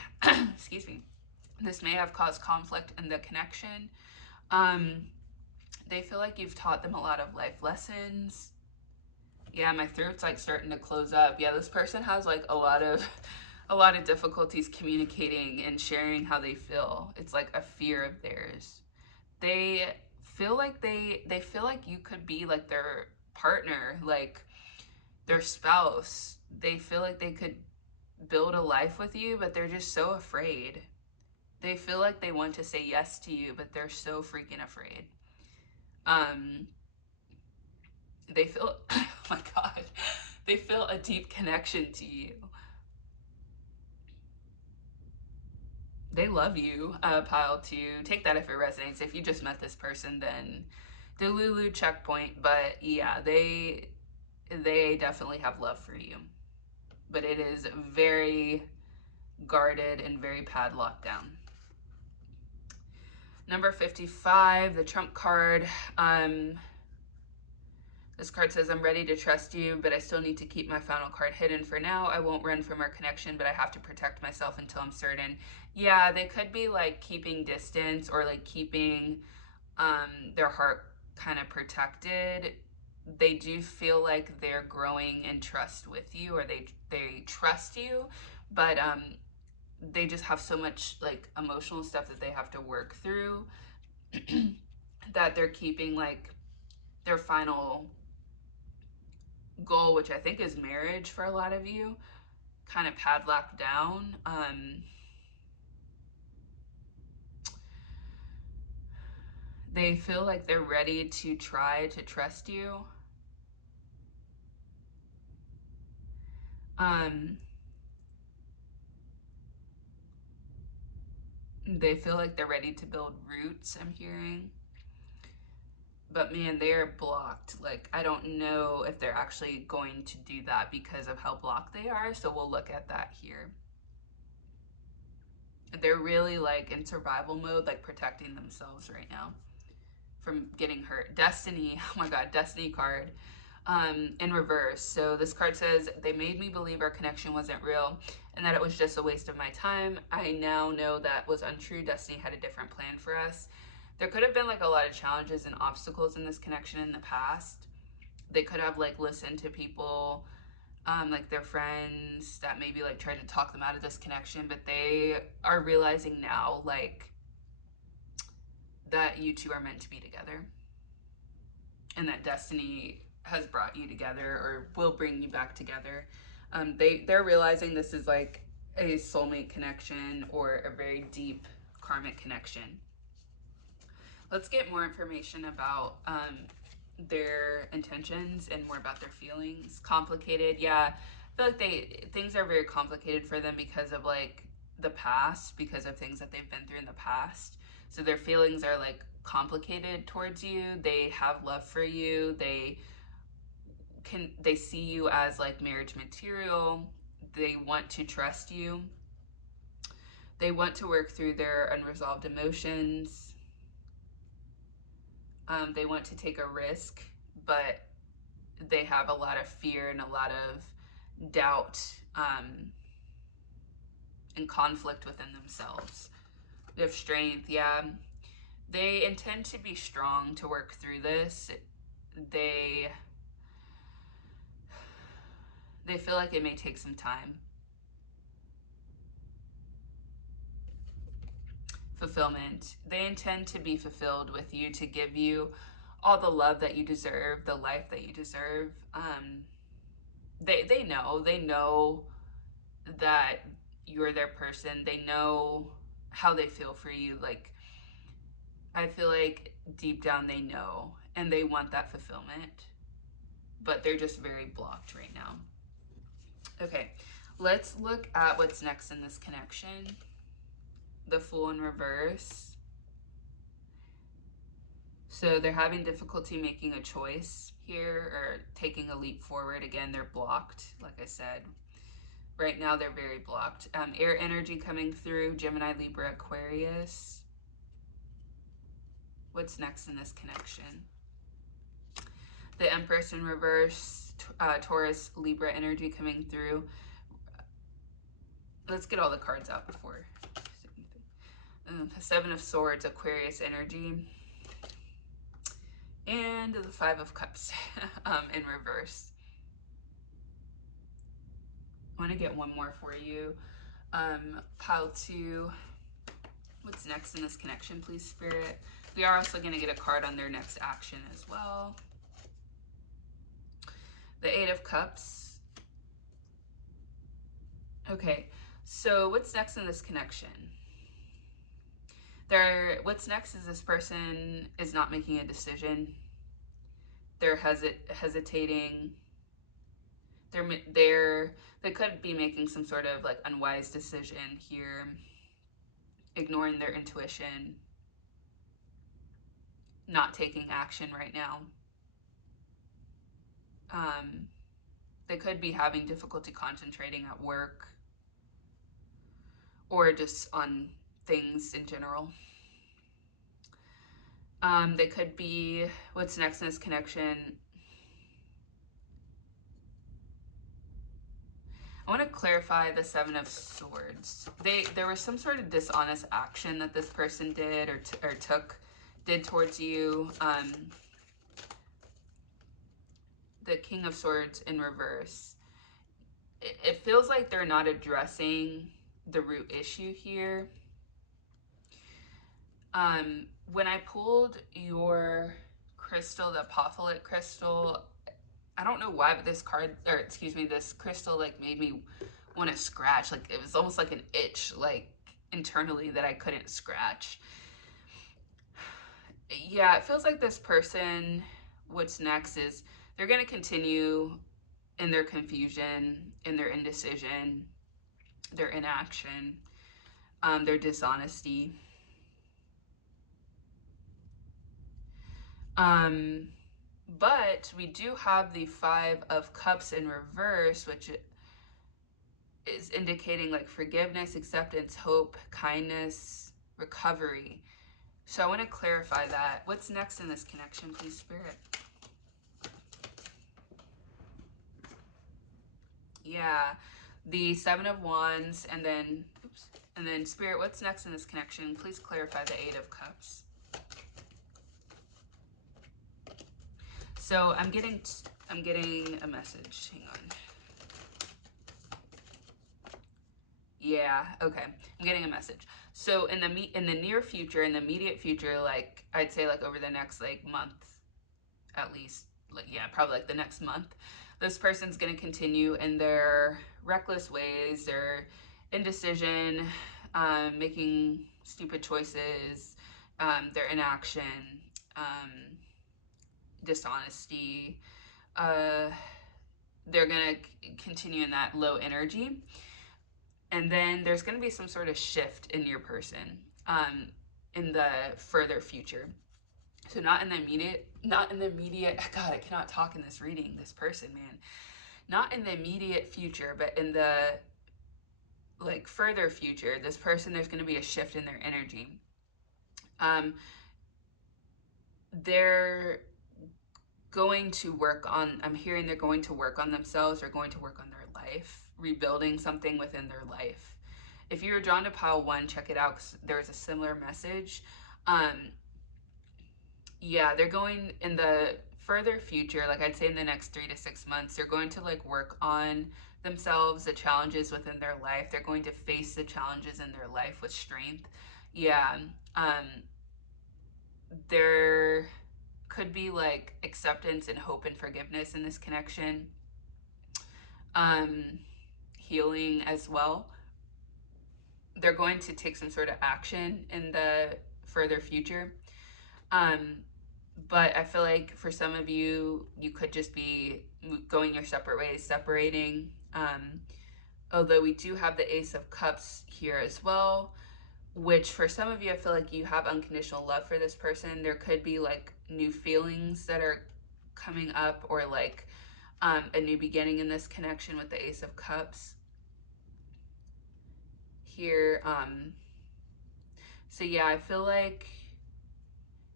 excuse me, this may have caused conflict in the connection. Um, they feel like you've taught them a lot of life lessons. Yeah, my throat's like starting to close up. Yeah, this person has like a lot of difficulties communicating and sharing how they feel. It's like a fear of theirs. They feel like they feel like you could be like their partner, like their spouse. They feel like they could build a life with you, but they're just so afraid. They feel like they want to say yes to you, but they're so freaking afraid. Um, they feel, oh my God, they feel a deep connection to you. They love you, pile two. Take that if it resonates. If you just met this person, then Delulu checkpoint. But yeah, they definitely have love for you. But it is very guarded and very padlocked down. Number 55, the Trump card. This card says, I'm ready to trust you, but I still need to keep my final card hidden for now. I won't run from our connection, but I have to protect myself until I'm certain. Yeah, they could be like keeping distance or like keeping their heart kind of protected. They do feel like they're growing in trust with you, or they trust you, but they just have so much like emotional stuff that they have to work through that they're keeping like their final goal, which I think is marriage for a lot of you, kind of padlocked down. They feel like they're ready to try to trust you. They feel like they're ready to build roots, I'm hearing. But man, they're blocked. Like, I don't know if they're actually going to do that because of how blocked they are. So we'll look at that here. They're really like in survival mode, like protecting themselves right now from getting hurt. Destiny, oh my God, Destiny card in reverse. So this card says, they made me believe our connection wasn't real and that it was just a waste of my time. I now know that was untrue. Destiny had a different plan for us. There could have been like a lot of challenges and obstacles in this connection in the past. They could have like listened to people, like their friends that maybe like tried to talk them out of this connection, but they are realizing now like that you two are meant to be together and that destiny has brought you together or will bring you back together. They're realizing this is like a soulmate connection or a very deep karmic connection. Let's get more information about their intentions and more about their feelings. Complicated, yeah. I feel like things are very complicated for them because of like the past, because of things that they've been through in the past. So their feelings are like complicated towards you. They have love for you. They see you as like marriage material. They want to trust you. They want to work through their unresolved emotions. They want to take a risk, but they have a lot of fear and a lot of doubt and conflict within themselves. They have strength, yeah. They intend to be strong to work through this. They feel like it may take some time. Fulfillment. They intend to be fulfilled with you, to give you all the love that you deserve, the life that you deserve. they know that you're their person. They know how they feel for you. Like, I feel like deep down they know and they want that fulfillment, but they're just very blocked right now. Okay, let's look at what's next in this connection. The Fool in reverse. So they're having difficulty making a choice here or taking a leap forward. Again, they're blocked, like I said. Right now, they're very blocked. Air energy coming through, Gemini, Libra, Aquarius. What's next in this connection? The Empress in reverse, Taurus, Libra energy coming through. Let's get all the cards out before. The Seven of Swords, Aquarius energy. And the Five of Cups in reverse. I want to get one more for you. Pile 2. What's next in this connection, please, Spirit? We are also going to get a card on their next action as well. The Eight of Cups. Okay, so what's next in this connection? What's next is this person is not making a decision. They're hesitating. They could be making some sort of like unwise decision here, ignoring their intuition, not taking action right now. They could be having difficulty concentrating at work or just on things in general. They could be, what's next in this connection? I want to clarify the Seven of Swords. There was some sort of dishonest action that this person did or did towards you. The King of Swords in reverse. It feels like they're not addressing the root issue here. When I pulled your crystal, the apophyllite crystal, I don't know why, but this card, or excuse me, this crystal like made me want to scratch. Like it was almost like an itch, like internally that I couldn't scratch. Yeah, it feels like this person, what's next is they're going to continue in their confusion, in their indecision, their inaction, their dishonesty. But we do have the Five of Cups in reverse, which is indicating like forgiveness, acceptance, hope, kindness, recovery. So I want to clarify that. What's next in this connection, please, Spirit? Yeah, the Seven of Wands, and then, oops, and then Spirit, what's next in this connection? Please clarify the Eight of Cups. So I'm getting a message. Hang on. Yeah, okay. I'm getting a message. So in the near future, in the immediate future, like I'd say like over the next like month at least, like yeah, probably like the next month, this person's going to continue in their reckless ways, their indecision, making stupid choices, their inaction, dishonesty. They're going to continue in that low energy. And then there's going to be some sort of shift in your person in the further future. So not in the immediate, God, I cannot talk in this reading, this person, man. Not in the immediate future, but in the like further future, this person, there's going to be a shift in their energy. They're going to work on, I'm hearing they're going to work on themselves, they're going to work on their life, rebuilding something within their life. If you were drawn to pile 1, check it out, because there's a similar message. Yeah, they're going in the further future, like I'd say in the next 3 to 6 months, they're going to like work on themselves, the challenges within their life. They're going to face the challenges in their life with strength. Yeah, there could be like acceptance and hope and forgiveness in this connection. healing as well. They're going to take some sort of action in the further future. But I feel like for some of you, you could just be going your separate ways, separating. Although we do have the Ace of Cups here as well, which for some of you, I feel like you have unconditional love for this person. There could be like new feelings that are coming up, or like a new beginning in this connection with the Ace of Cups here. So yeah, I feel like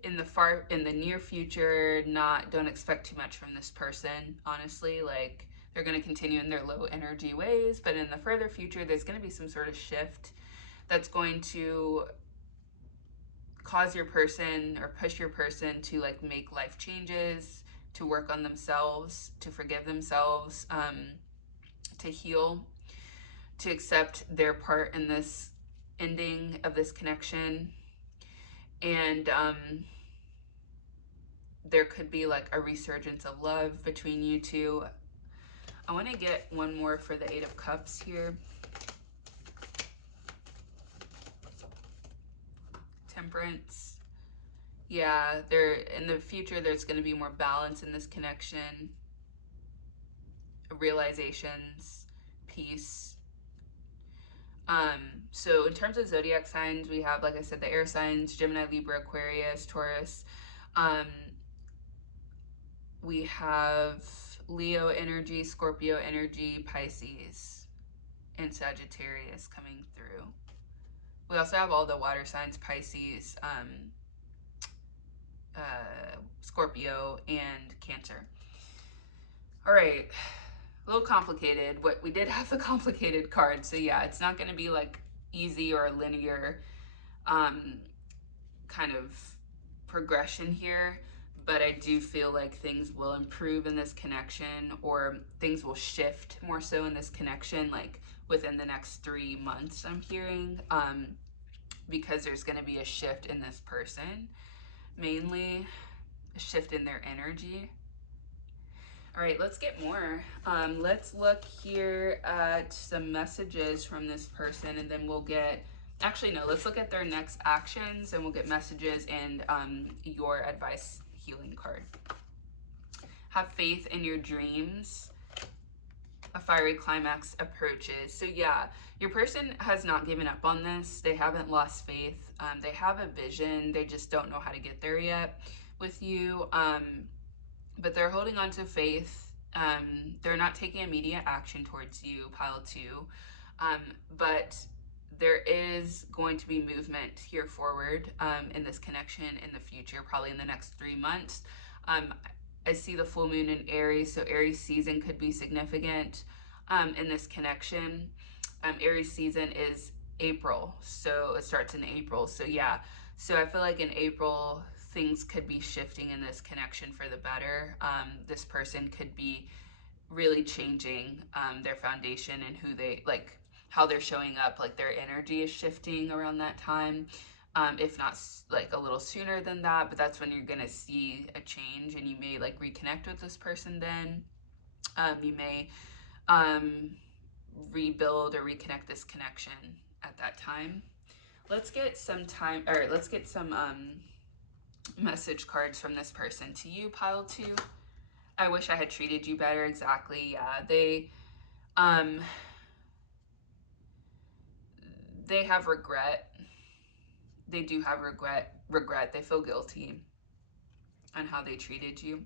in the near future, don't expect too much from this person, honestly. Like, they're going to continue in their low energy ways, but in the further future, there's going to be some sort of shift that's going to cause your person or push your person to like make life changes, to work on themselves, to forgive themselves, to heal, to accept their part in this ending of this connection. And there could be like a resurgence of love between you two. I want to get one more for the Eight of Cups here. Temperance. Yeah, in the future, there's going to be more balance in this connection. Realizations, peace. So in terms of zodiac signs, we have, like I said, the air signs, Gemini, Libra, Aquarius, Taurus. We have Leo energy, Scorpio energy, Pisces, and Sagittarius coming through. We also have all the water signs, Pisces, Scorpio, and Cancer. All right, a little complicated. We did have the complicated card, so yeah, it's not going to be like easy or linear kind of progression here, but I do feel like things will improve in this connection, or things will shift more so in this connection, like within the next 3 months, I'm hearing, because there's going to be a shift in this person, mainly a shift in their energy. All right, let's get more. Let's look here at some messages from this person, and then we'll get, actually no, let's look at their next actions, and we'll get messages and your advice healing card. Have faith in your dreams. A fiery climax approaches. So yeah, your person has not given up on this. They haven't lost faith. They have a vision. They just don't know how to get there yet with you. But they're holding on to faith. They're not taking immediate action towards you, pile 2. But there is going to be movement here forward in this connection in the future, probably in the next 3 months. I see the full moon in Aries, so Aries season could be significant in this connection. Aries season is April, so it starts in April. So yeah, so I feel like in April, things could be shifting in this connection for the better. This person could be really changing their foundation and who they, like how they're showing up, like their energy is shifting around that time. If not like a little sooner than that, but that's when you're gonna see a change, and you may like reconnect with this person then. You may rebuild or reconnect this connection at that time. Let's get some message cards from this person to you, pile 2. I wish I had treated you better. Exactly. Yeah, they have regret. They do have regret. They feel guilty on how they treated you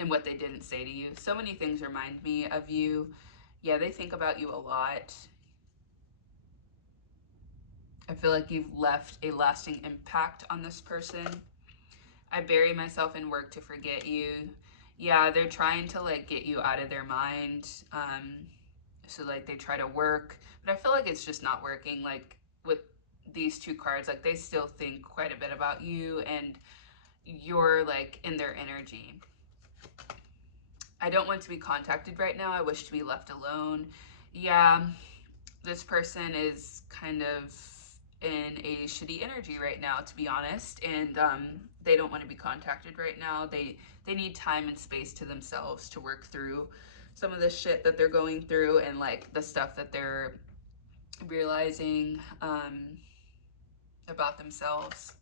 and what they didn't say to you. So many things remind me of you. Yeah, they think about you a lot. I feel like you've left a lasting impact on this person. I bury myself in work to forget you. Yeah, they're trying to like get you out of their mind. So like they try to work, but I feel like it's just not working. Like with these 2 cards, like they still think quite a bit about you, and you're like in their energy. I don't want to be contacted right now. I wish to be left alone. Yeah, this person is kind of in a shitty energy right now, to be honest, and they don't want to be contacted right now. They need time and space to themselves to work through some of the shit that they're going through and like the stuff that they're realizing about themselves.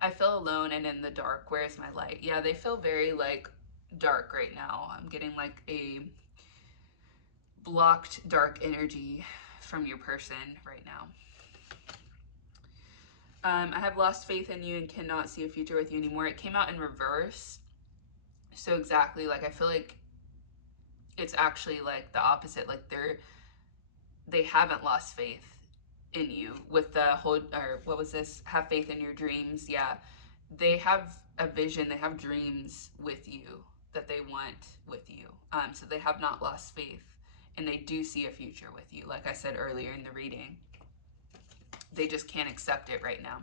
I feel alone and in the dark. Where's my light? Yeah, they feel very like dark right now. I'm getting like a blocked dark energy from your person right now. I have lost faith in you and cannot see a future with you anymore. It came out in reverse. So exactly, like I feel like it's actually like the opposite. Like they haven't lost faith in you with the whole, or what was this? Have faith in your dreams. Yeah. They have a vision, they have dreams with you that they want with you. So they have not lost faith and they do see a future with you. Like I said earlier in the reading, they just can't accept it right now.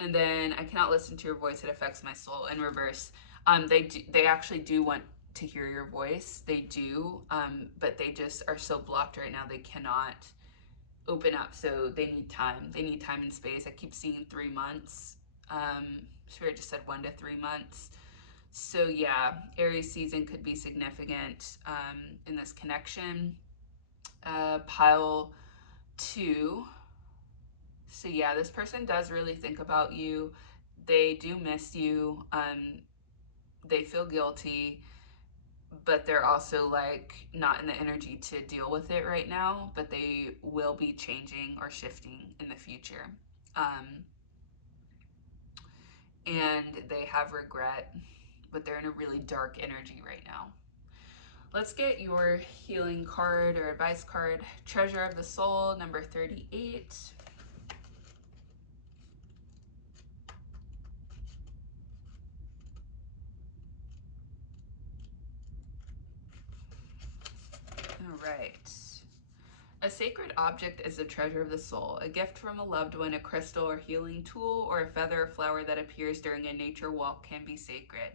And then I cannot listen to your voice, it affects my soul. In reverse, they actually do want to hear your voice. They do, but they just are so blocked right now. They cannot open up. So they need time. They need time and space. I keep seeing 3 months. Spirit just said 1 to 3 months. So yeah, Aries season could be significant in this connection. Pile 2. So yeah, this person does really think about you. They do miss you. They feel guilty, but they're also like not in the energy to deal with it right now, but they will be changing or shifting in the future. And they have regret, but they're in a really dark energy right now. Let's get your healing card or advice card. Treasure of the Soul, number 38. All right. A sacred object is a treasure of the soul, a gift from a loved one, a crystal or healing tool, or a feather or flower that appears during a nature walk can be sacred.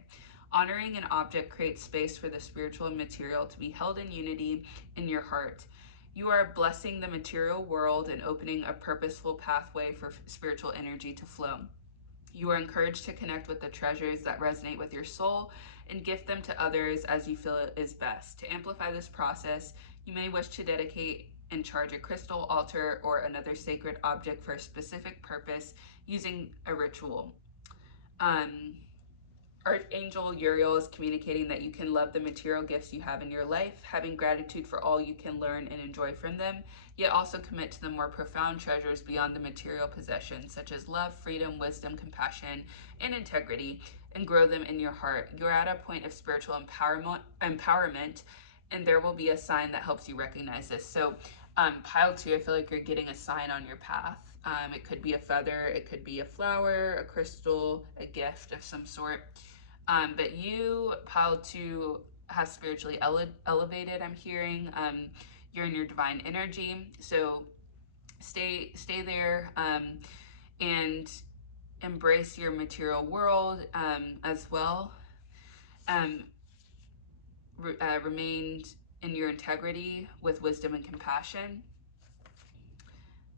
Honoring an object creates space for the spiritual and material to be held in unity in your heart. You are blessing the material world and opening a purposeful pathway for spiritual energy to flow. You are encouraged to connect with the treasures that resonate with your soul and gift them to others as you feel it is best. To amplify this process, you may wish to dedicate and charge a crystal, altar, or another sacred object for a specific purpose using a ritual. Archangel Uriel is communicating that you can love the material gifts you have in your life, having gratitude for all you can learn and enjoy from them, yet also commit to the more profound treasures beyond the material possessions, such as love, freedom, wisdom, compassion, and integrity, and grow them in your heart. You're at a point of spiritual empowerment, and there will be a sign that helps you recognize this. So pile 2, I feel like you're getting a sign on your path. It could be a feather, it could be a flower, a crystal, a gift of some sort. But you, pile 2, has spiritually elevated, I'm hearing. You're in your divine energy. So stay there and embrace your material world as well. Remain in your integrity with wisdom and compassion.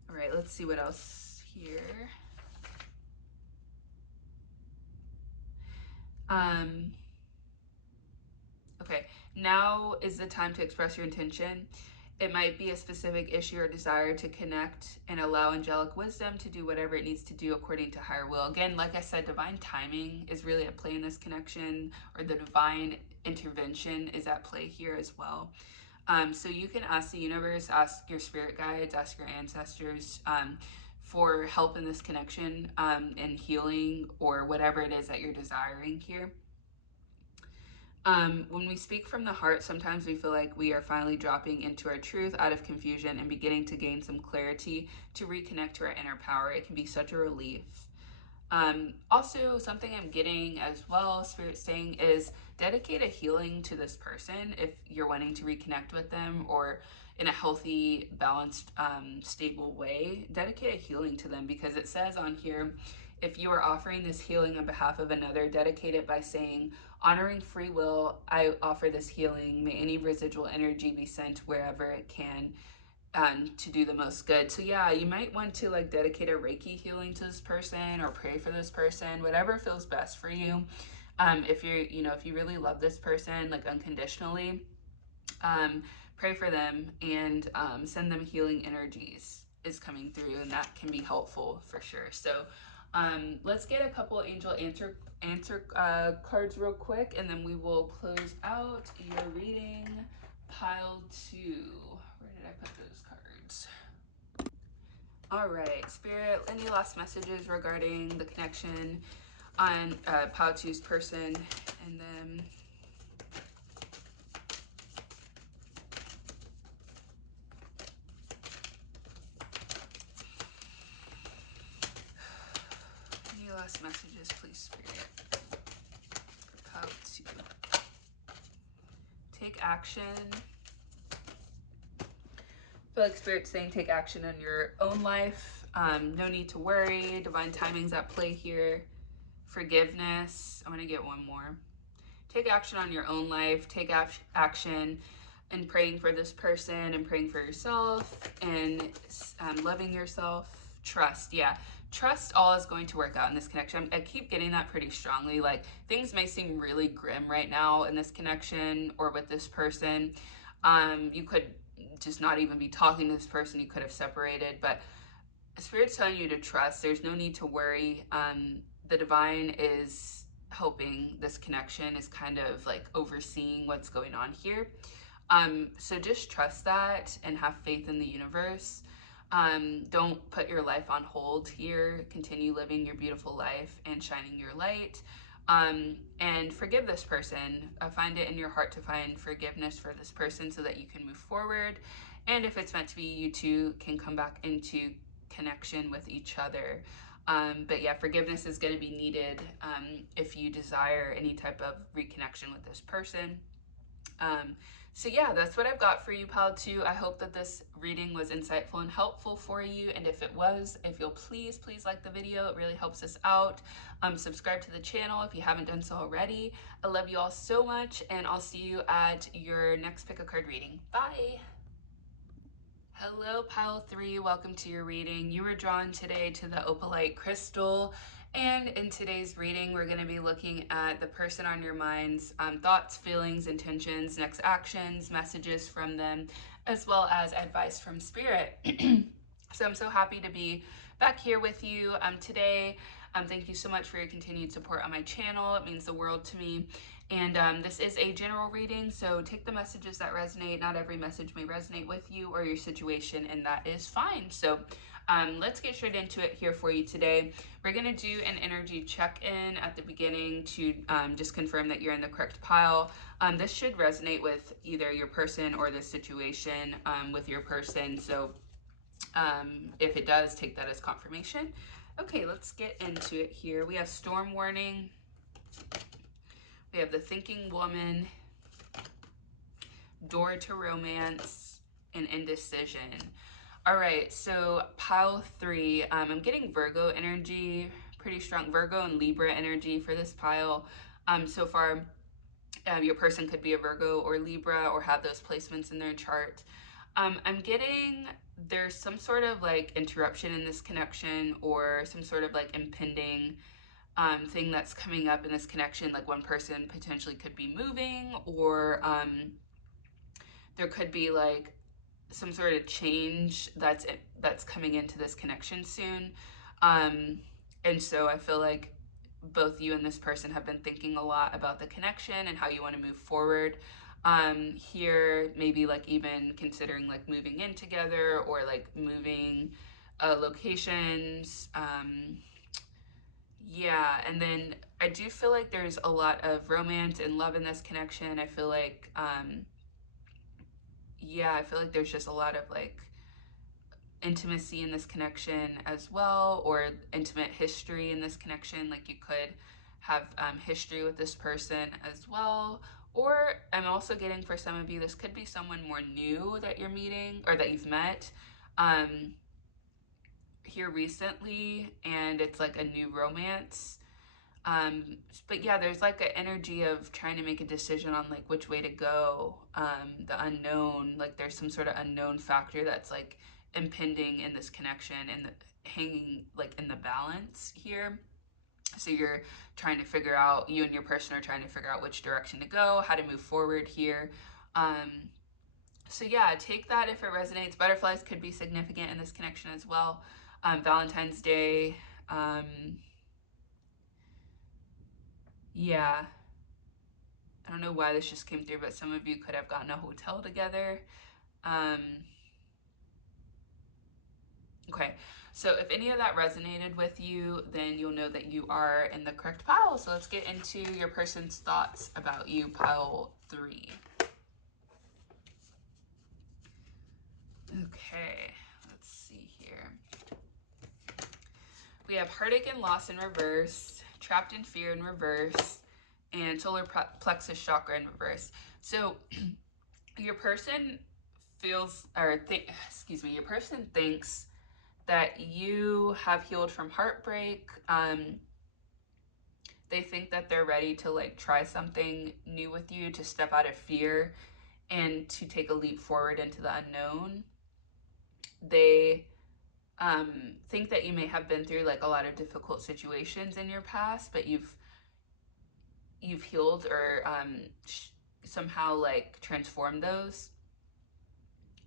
All right, let's see what else here. Okay, now is the time to express your intention. It might be a specific issue or desire to connect and allow angelic wisdom to do whatever it needs to do according to higher will. Again, like I said, divine timing is really at play in this connection, or the divine intervention is at play here as well. So you can ask the universe, ask your spirit guides, ask your ancestors for help in this connection and healing, or whatever it is that you're desiring here. When we speak from the heart, sometimes we feel like we are finally dropping into our truth out of confusion and beginning to gain some clarity to reconnect to our inner power. It can be such a relief. Also, something I'm getting as well, Spirit saying, is dedicate a healing to this person if you're wanting to reconnect with them, or in a healthy, balanced, stable way. Dedicate a healing to them, because it says on here, if you are offering this healing on behalf of another, dedicate it by saying, honoring free will, I offer this healing. May any residual energy be sent wherever it can to do the most good. So yeah, you might want to like dedicate a Reiki healing to this person, or pray for this person, whatever feels best for you. If you're, if you really love this person, like unconditionally, Pray for them and send them healing energies is coming through, and that can be helpful for sure. So let's get a couple angel answer cards real quick, and then we will close out your reading. Pile 2. Where did I put those cards? All right, Spirit, any last messages regarding the connection on Pile 2's person? And then any last messages, please, Spirit, for Pile 2. Take action. I feel like Spirit's saying take action in your own life. No need to worry. Divine timing's at play here. Forgiveness. I'm going to get one more. Take action on your own life. Take action in praying for this person and praying for yourself and loving yourself. Trust. Yeah. Trust all is going to work out in this connection. I keep getting that pretty strongly. Like, things may seem really grim right now in this connection or with this person. You could just not even be talking to this person. You could have separated, but Spirit's telling you to trust. There's no need to worry. The divine is helping this connection, is kind of like overseeing what's going on here. So just trust that and have faith in the universe. Don't put your life on hold here. Continue living your beautiful life and shining your light. And forgive this person. Find it in your heart to find forgiveness for this person so that you can move forward. And if it's meant to be, you two can come back into connection with each other. But yeah, forgiveness is going to be needed if you desire any type of reconnection with this person. So yeah, that's what I've got for you, Pile 2. I hope that this reading was insightful and helpful for you. And if it was, if you'll please like the video, it really helps us out. Subscribe to the channel if you haven't done so already. I love you all so much, and I'll see you at your next pick a card reading. Bye. Hello, Pile 3. Welcome to your reading. You were drawn today to the opalite crystal. And in today's reading, we're going to be looking at the person on your mind's thoughts, feelings, intentions, next actions, messages from them, as well as advice from Spirit. So I'm so happy to be back here with you today. Thank you so much for your continued support on my channel. It means the world to me. And this is a general reading, so take the messages that resonate. Not every message may resonate with you or your situation, and that is fine. So let's get straight into it here for you today. We're going to do an energy check-in at the beginning to just confirm that you're in the correct pile. This should resonate with either your person or the situation with your person. So if it does, take that as confirmation. Okay, let's get into it here. We have storm warning. We have the thinking woman, door to romance, and indecision. All right, so pile 3, I'm getting Virgo energy, pretty strong Virgo and Libra energy for this pile. So far, your person could be a Virgo or Libra or have those placements in their chart. I'm getting there's some sort of like interruption in this connection, or some sort of like impending thing that's coming up in this connection. Like, one person potentially could be moving, or there could be like some sort of change that's coming into this connection soon. And so I feel like both you and this person have been thinking a lot about the connection and how you want to move forward. Here, maybe like even considering like moving in together, or like moving locations. Yeah, and then I do feel like there's a lot of romance and love in this connection. I feel like, yeah, I feel like there's just a lot of like intimacy in this connection as well, or intimate history in this connection. Like, you could have history with this person as well. Or I'm also getting, for some of you, this could be someone more new that you're meeting or that you've met here recently, and it's like a new romance. But yeah, there's like an energy of trying to make a decision on like which way to go. The unknown, like there's some sort of unknown factor that's like impending in this connection, and hanging like in the balance here. So you're trying to figure out, you and your person are trying to figure out which direction to go, how to move forward here. So yeah, take that if it resonates. Butterflies could be significant in this connection as well. Valentine's Day. Yeah. I don't know why this just came through, but some of you could have gotten a hotel together. Okay, so if any of that resonated with you, then you'll know that you are in the correct pile. So let's get into your person's thoughts about you, pile 3. Okay, let's see here. We have heartache and loss in reverse, trapped in fear in reverse, and solar plexus chakra in reverse. So your person feels, or your person thinks that you have healed from heartbreak. They think that they're ready to like try something new with you, to step out of fear and to take a leap forward into the unknown. They think that you may have been through like a lot of difficult situations in your past, but you've healed or somehow like transformed those.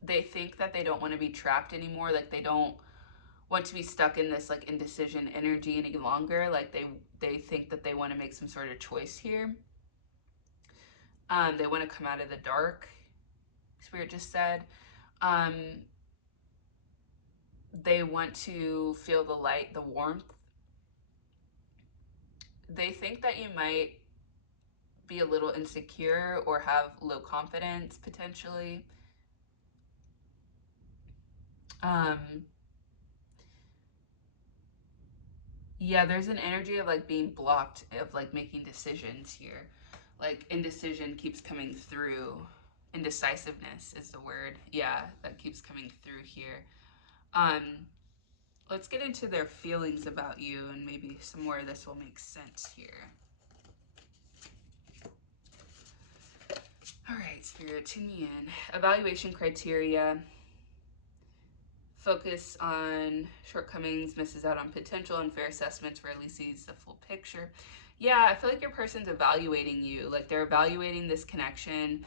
They think that they don't want to be trapped anymore, like they don't want to be stuck in this like indecision energy any longer. Like they think that they want to make some sort of choice here. They want to come out of the dark, Spirit just said. They want to feel the light, the warmth. They think that you might be a little insecure or have low confidence potentially. Yeah, there's an energy of like being blocked, of like making decisions here. Like indecision keeps coming through. Indecisiveness is the word. Yeah, that keeps coming through here. Let's get into their feelings about you, and maybe some more of this will make sense here. All right, Spirit, tune me in. Evaluation criteria. Focus on shortcomings, misses out on potential, unfair assessments, rarely sees the full picture. Yeah, I feel like your person's evaluating you. Like they're evaluating this connection.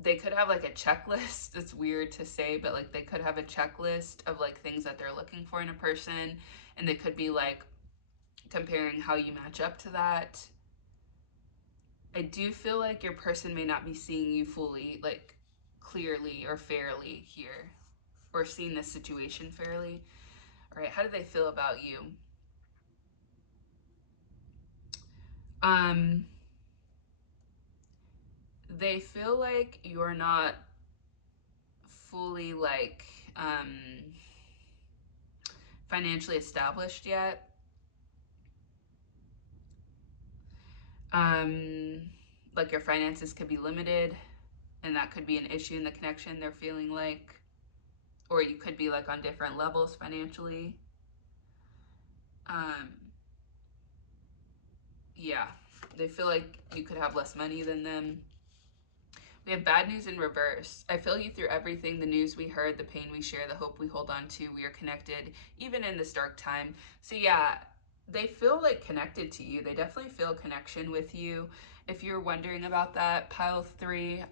They could have like a checklist. It's weird to say, but like they could have a checklist of like things that they're looking for in a person, and they could be like comparing how you match up to that. I do feel like your person may not be seeing you fully, like clearly or fairly here, or seeing this situation fairly. All right, how do they feel about you? They feel like you're not fully like financially established yet. Like your finances could be limited, and that could be an issue in the connection. They're feeling like, or you could be like on different levels financially. Yeah, they feel like you could have less money than them. We have bad news in reverse. I feel you through everything, the news we heard, the pain we share, the hope we hold on to. We are connected, even in this dark time. So yeah, they feel like connected to you. They definitely feel connection with you. If you're wondering about that, pile 3,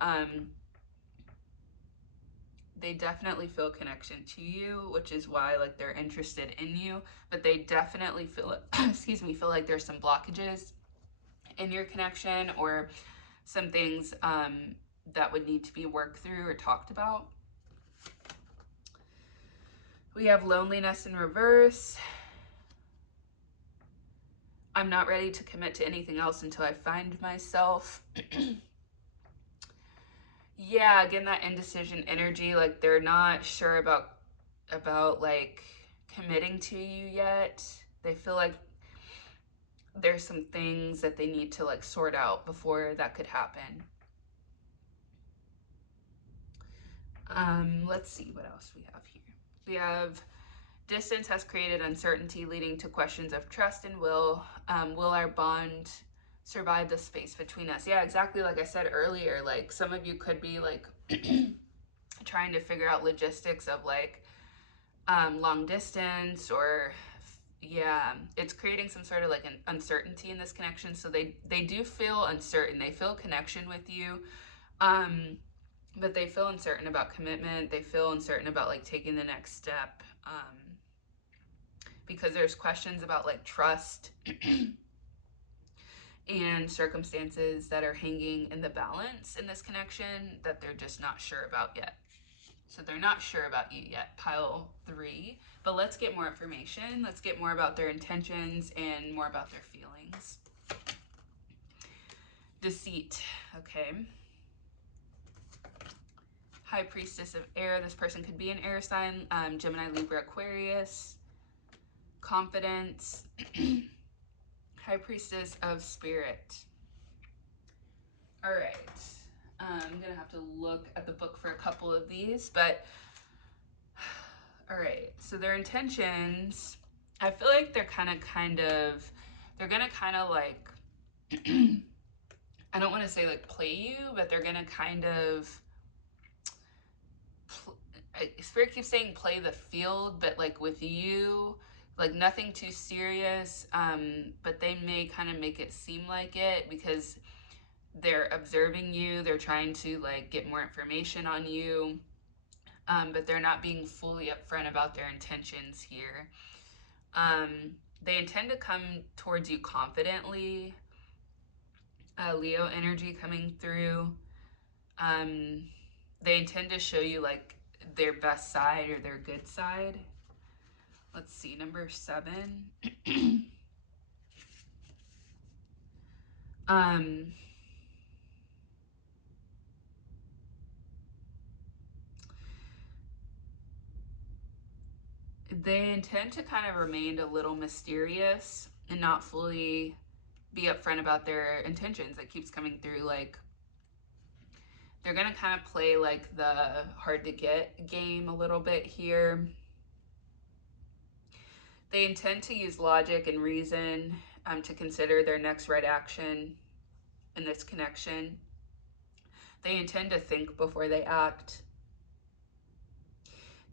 they definitely feel connection to you, which is why like they're interested in you. But they definitely feel feel like there's some blockages in your connection, or some things that would need to be worked through or talked about. We have loneliness in reverse. I'm not ready to commit to anything else until I find myself. Yeah, again, that indecision energy, like they're not sure about like committing to you yet. They feel like there's some things that they need to like sort out before that could happen. Let's see what else we have here. We have distance has created uncertainty, leading to questions of trust and will. Will our bond survive the space between us? Yeah, exactly like I said earlier, like some of you could be like trying to figure out logistics of like long distance, or yeah, it's creating some sort of like an uncertainty in this connection. So they do feel uncertain. They feel connection with you. But they feel uncertain about commitment. They feel uncertain about like taking the next step, because there's questions about like trust and circumstances that are hanging in the balance in this connection that they're just not sure about yet. So they're not sure about you yet, pile 3. But let's get more information. Let's get more about their intentions and more about their feelings. Deceit, okay. High Priestess of Air. This person could be an air sign. Gemini, Libra, Aquarius. Confidence. High Priestess of Spirit. All right. I'm going to have to look at the book for a couple of these, but all right. So their intentions, I feel like they're they're going to kind of like, I don't want to say like play you, but they're going to kind of, Spirit keeps saying play the field, but like with you, like nothing too serious, but they may kind of make it seem like it because they're observing you. They're trying to like get more information on you, but they're not being fully upfront about their intentions here. They intend to come towards you confidently. Leo energy coming through. They intend to show you like their best side or their good side. Let's see, number 7. They intend to kind of remain a little mysterious and not fully be upfront about their intentions. It keeps coming through like they're going to kind of play like the hard to get game a little bit here. They intend to use logic and reason to consider their next right action in this connection. They intend to think before they act.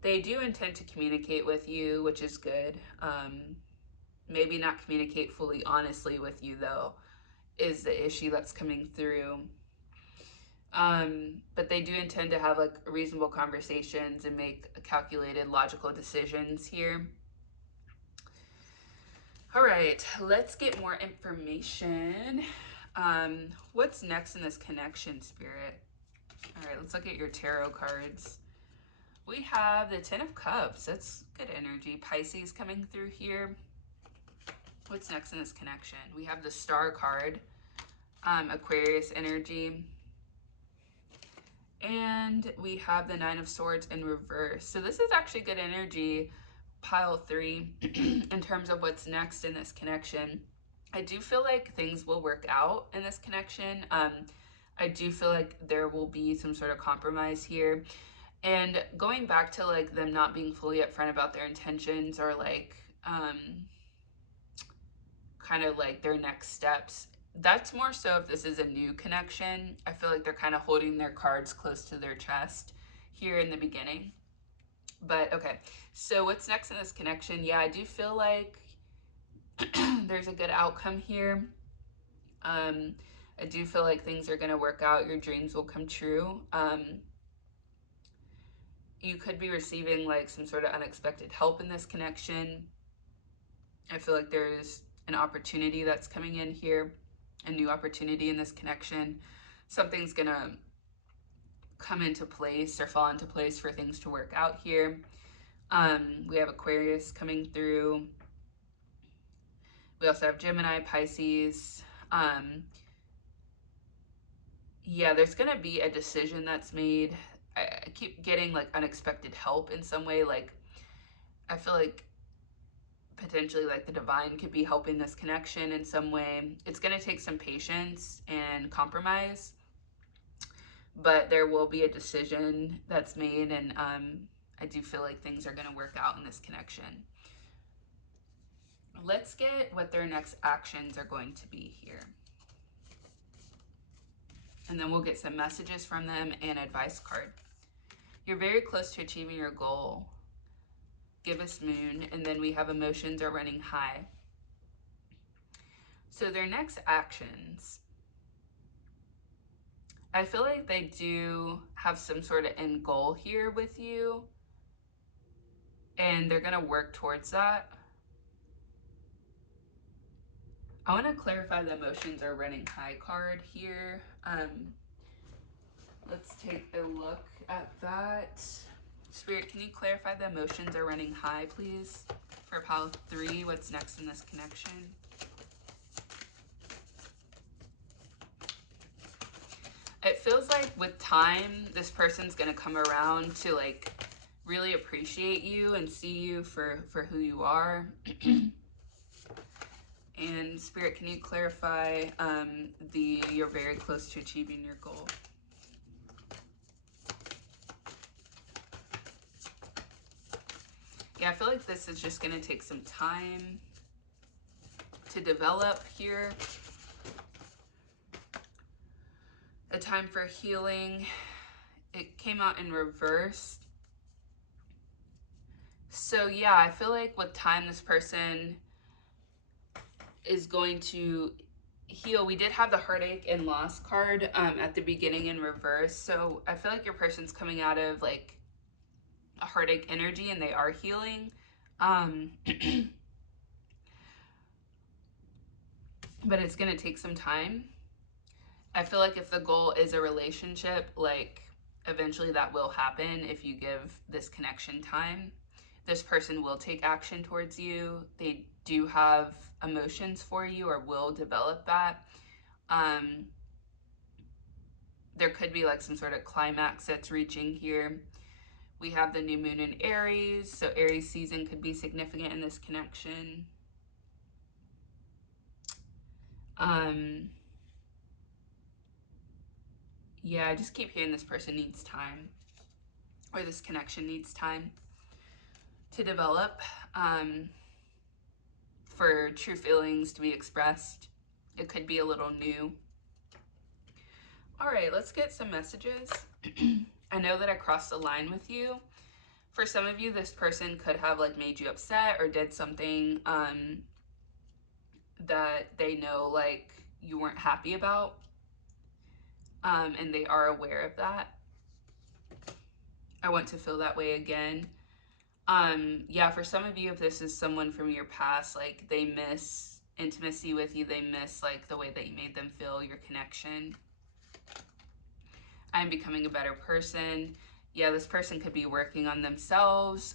They do intend to communicate with you, which is good. Maybe not communicate fully honestly with you, though, is the issue that's coming through. But they do intend to have like reasonable conversations and make calculated, logical decisions here. All right, let's get more information. What's next in this connection, Spirit? All right, let's look at your tarot cards. We have the 10 of Cups. That's good energy. Pisces coming through here. What's next in this connection? We have the Star card, Aquarius energy. And we have the 9 of Swords in reverse. So this is actually good energy, pile 3, in terms of what's next in this connection. I do feel like things will work out in this connection. I do feel like there will be some sort of compromise here. And going back to like them not being fully upfront about their intentions or like kind of like their next steps, that's more so if this is a new connection. I feel like they're kind of holding their cards close to their chest here in the beginning. But okay, so what's next in this connection? Yeah, I do feel like there's a good outcome here. I do feel like things are going to work out. Your dreams will come true. You could be receiving like some sort of unexpected help in this connection. I feel like there's an opportunity that's coming in here, a new opportunity in this connection. Something's going to come into place or fall into place for things to work out here. We have Aquarius coming through. We also have Gemini, Pisces. Yeah, there's going to be a decision that's made. I keep getting like unexpected help in some way. Like I feel like potentially like the divine could be helping this connection in some way. It's going to take some patience and compromise, but there will be a decision that's made, and I do feel like things are going to work out in this connection. Let's get what their next actions are going to be here. And then we'll get some messages from them and advice card. You're very close to achieving your goal. Give us moon, and then we have emotions are running high. So their next actions, I feel like they do have some sort of end goal here with you, and they're going to work towards that. I want to clarify the emotions are running high card here. Let's take a look at that. Spirit, can you clarify the emotions are running high, please? For pile 3, what's next in this connection? It feels like with time, this person's going to come around to like really appreciate you and see you for who you are. And Spirit, can you clarify you're very close to achieving your goal? Yeah, I feel like this is just going to take some time to develop here. A time for healing. It came out in reverse. So yeah, I feel like with time, this person is going to heal. We did have the heartache and loss card at the beginning in reverse. So I feel like your person's coming out of like a heartache energy and they are healing. But it's going to take some time. I feel like if the goal is a relationship, like eventually that will happen if you give this connection time. This person will take action towards you. They do have emotions for you or will develop that. There could be like some sort of climax that's reaching here. We have the new moon in Aries, so Aries season could be significant in this connection. Yeah, I just keep hearing this person needs time, or this connection needs time to develop, for true feelings to be expressed. It could be a little new. All right, let's get some messages. I know that I crossed the line with you. For some of you, this person could have like made you upset or did something that they know like you weren't happy about, and they are aware of that. I want to feel that way again. Yeah, for some of you, if this is someone from your past, like they miss intimacy with you, they miss like the way that you made them feel, your connection. I'm becoming a better person. Yeah, this person could be working on themselves.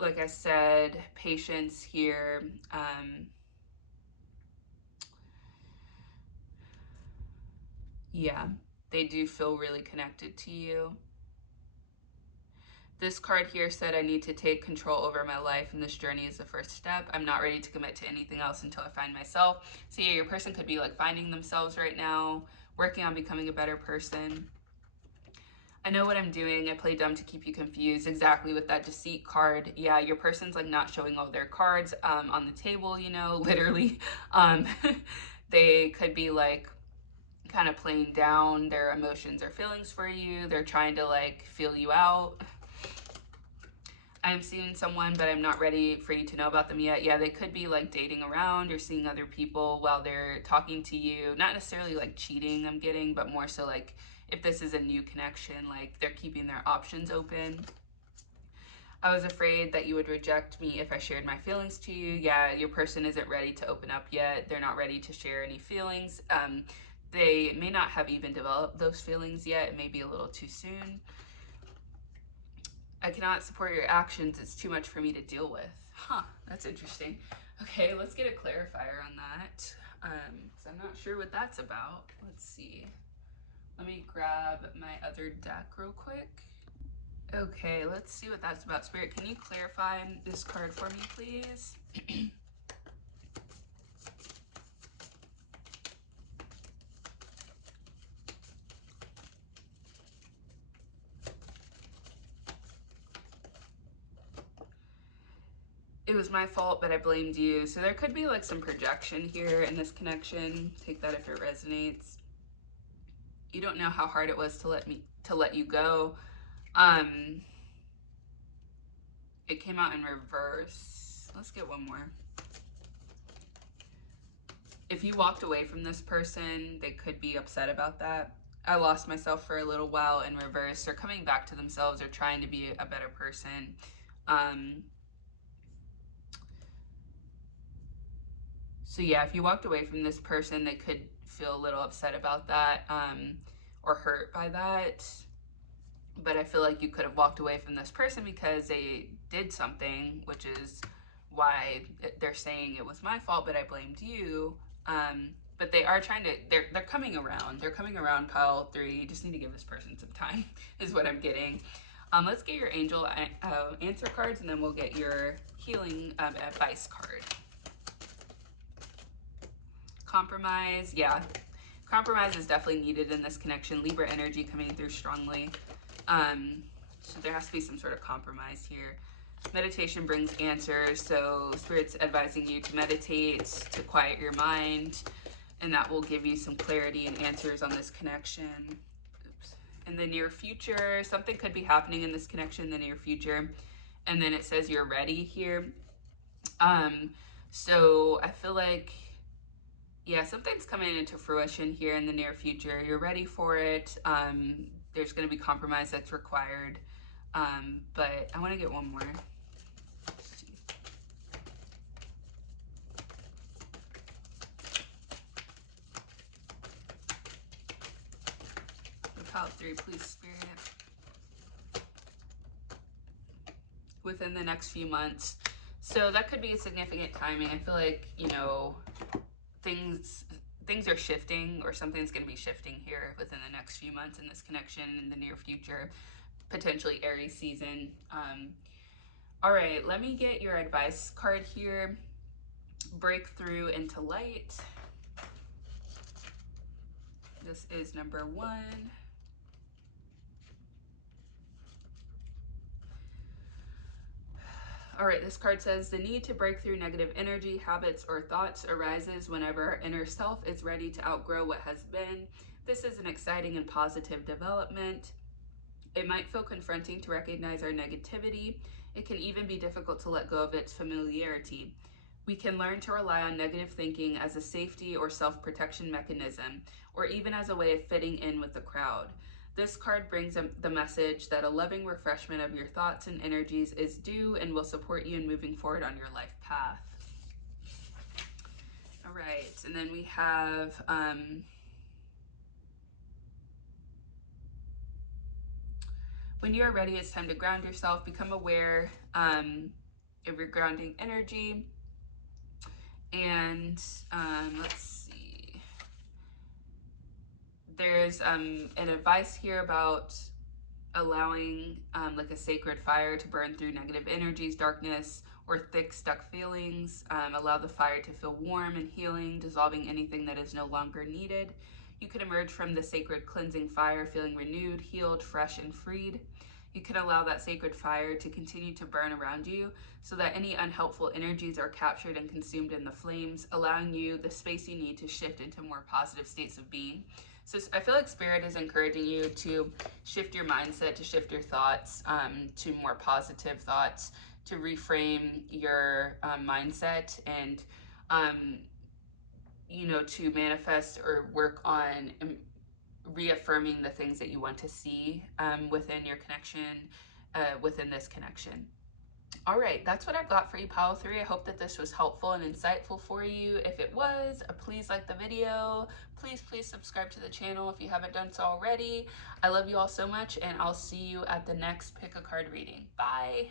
Like I said, patience here. Yeah, they do feel really connected to you. This card here said I need to take control over my life, and this journey is the first step. I'm not ready to commit to anything else until I find myself. So yeah, your person could be like finding themselves right now, working on becoming a better person. I know what I'm doing. I play dumb to keep you confused. Exactly, with that deceit card. Yeah, your person's like not showing all their cards on the table, you know, literally. They could be like kind of playing down their emotions or feelings for you. They're trying to like feel you out. I'm seeing someone, but I'm not ready for you to know about them yet. Yeah, they could be like dating around or seeing other people while they're talking to you. Not necessarily like cheating, I'm getting, but more so like if this is a new connection, like they're keeping their options open. I was afraid that you would reject me if I shared my feelings to you. Yeah, your person isn't ready to open up yet. They're not ready to share any feelings. They may not have even developed those feelings yet. It may be a little too soon. I cannot support your actions. It's too much for me to deal with. Huh, that's interesting. Okay, let's get a clarifier on that. Because I'm not sure what that's about. Let's see. Let me grab my other deck real quick. Okay, let's see what that's about. Spirit, can you clarify this card for me, please? It was my fault, but I blamed you. So there could be like some projection here in this connection. Take that if it resonates. You don't know how hard it was to let you go. It came out in reverse. Let's get one more. if you walked away from this person, they could be upset about that. I lost myself for a little while in reverse. They're coming back to themselves or trying to be a better person. So yeah, if you walked away from this person, they could feel a little upset about that, or hurt by that. But I feel like you could have walked away from this person because they did something, which is why they're saying it was my fault, but I blamed you. But they are trying to, they're coming around. They're coming around, pile 3. You just need to give this person some time, is what I'm getting. Let's get your angel answer cards, and then we'll get your healing advice card. Compromise, yeah. Compromise is definitely needed in this connection. Libra energy coming through strongly. So there has to be some sort of compromise here. Meditation brings answers, so Spirit's advising you to meditate, to quiet your mind, and that will give you some clarity and answers on this connection. Oops. In the near future, something could be happening in this connection in the near future, and then it says you're ready here. So I feel like, yeah, something's coming into fruition here in the near future. You're ready for it. There's going to be compromise that's required. But I want to get one more. Pile 3, please, Spirit. Within the next few months. So that could be a significant timing. I feel like, you know, things are shifting, or something's going to be shifting here within the next few months in this connection in the near future. Potentially Aries season. All right, let me get your advice card here. Breakthrough into light. This is number 1. All right, this card says, the need to break through negative energy, habits, or thoughts arises whenever our inner self is ready to outgrow what has been. This is an exciting and positive development. It might feel confronting to recognize our negativity. It can even be difficult to let go of its familiarity. We can learn to rely on negative thinking as a safety or self-protection mechanism, or even as a way of fitting in with the crowd. This card brings the message that a loving refreshment of your thoughts and energies is due and will support you in moving forward on your life path. All right, and then we have when you are ready, it's time to ground yourself. Become aware of your grounding energy. And let's see. There's an advice here about allowing like a sacred fire to burn through negative energies, darkness, or thick, stuck feelings. Allow the fire to feel warm and healing, dissolving anything that is no longer needed. You can emerge from the sacred cleansing fire feeling renewed, healed, fresh, and freed. You can allow that sacred fire to continue to burn around you so that any unhelpful energies are captured and consumed in the flames, allowing you the space you need to shift into more positive states of being. So I feel like Spirit is encouraging you to shift your mindset, to shift your thoughts to more positive thoughts, to reframe your mindset, and you know, to manifest or work on reaffirming the things that you want to see within your connection, within this connection. All right, that's what I've got for you, Pile 3. I hope that this was helpful and insightful for you. If it was, please like the video. Please subscribe to the channel if you haven't done so already. I love you all so much, and I'll see you at the next Pick a Card reading. Bye.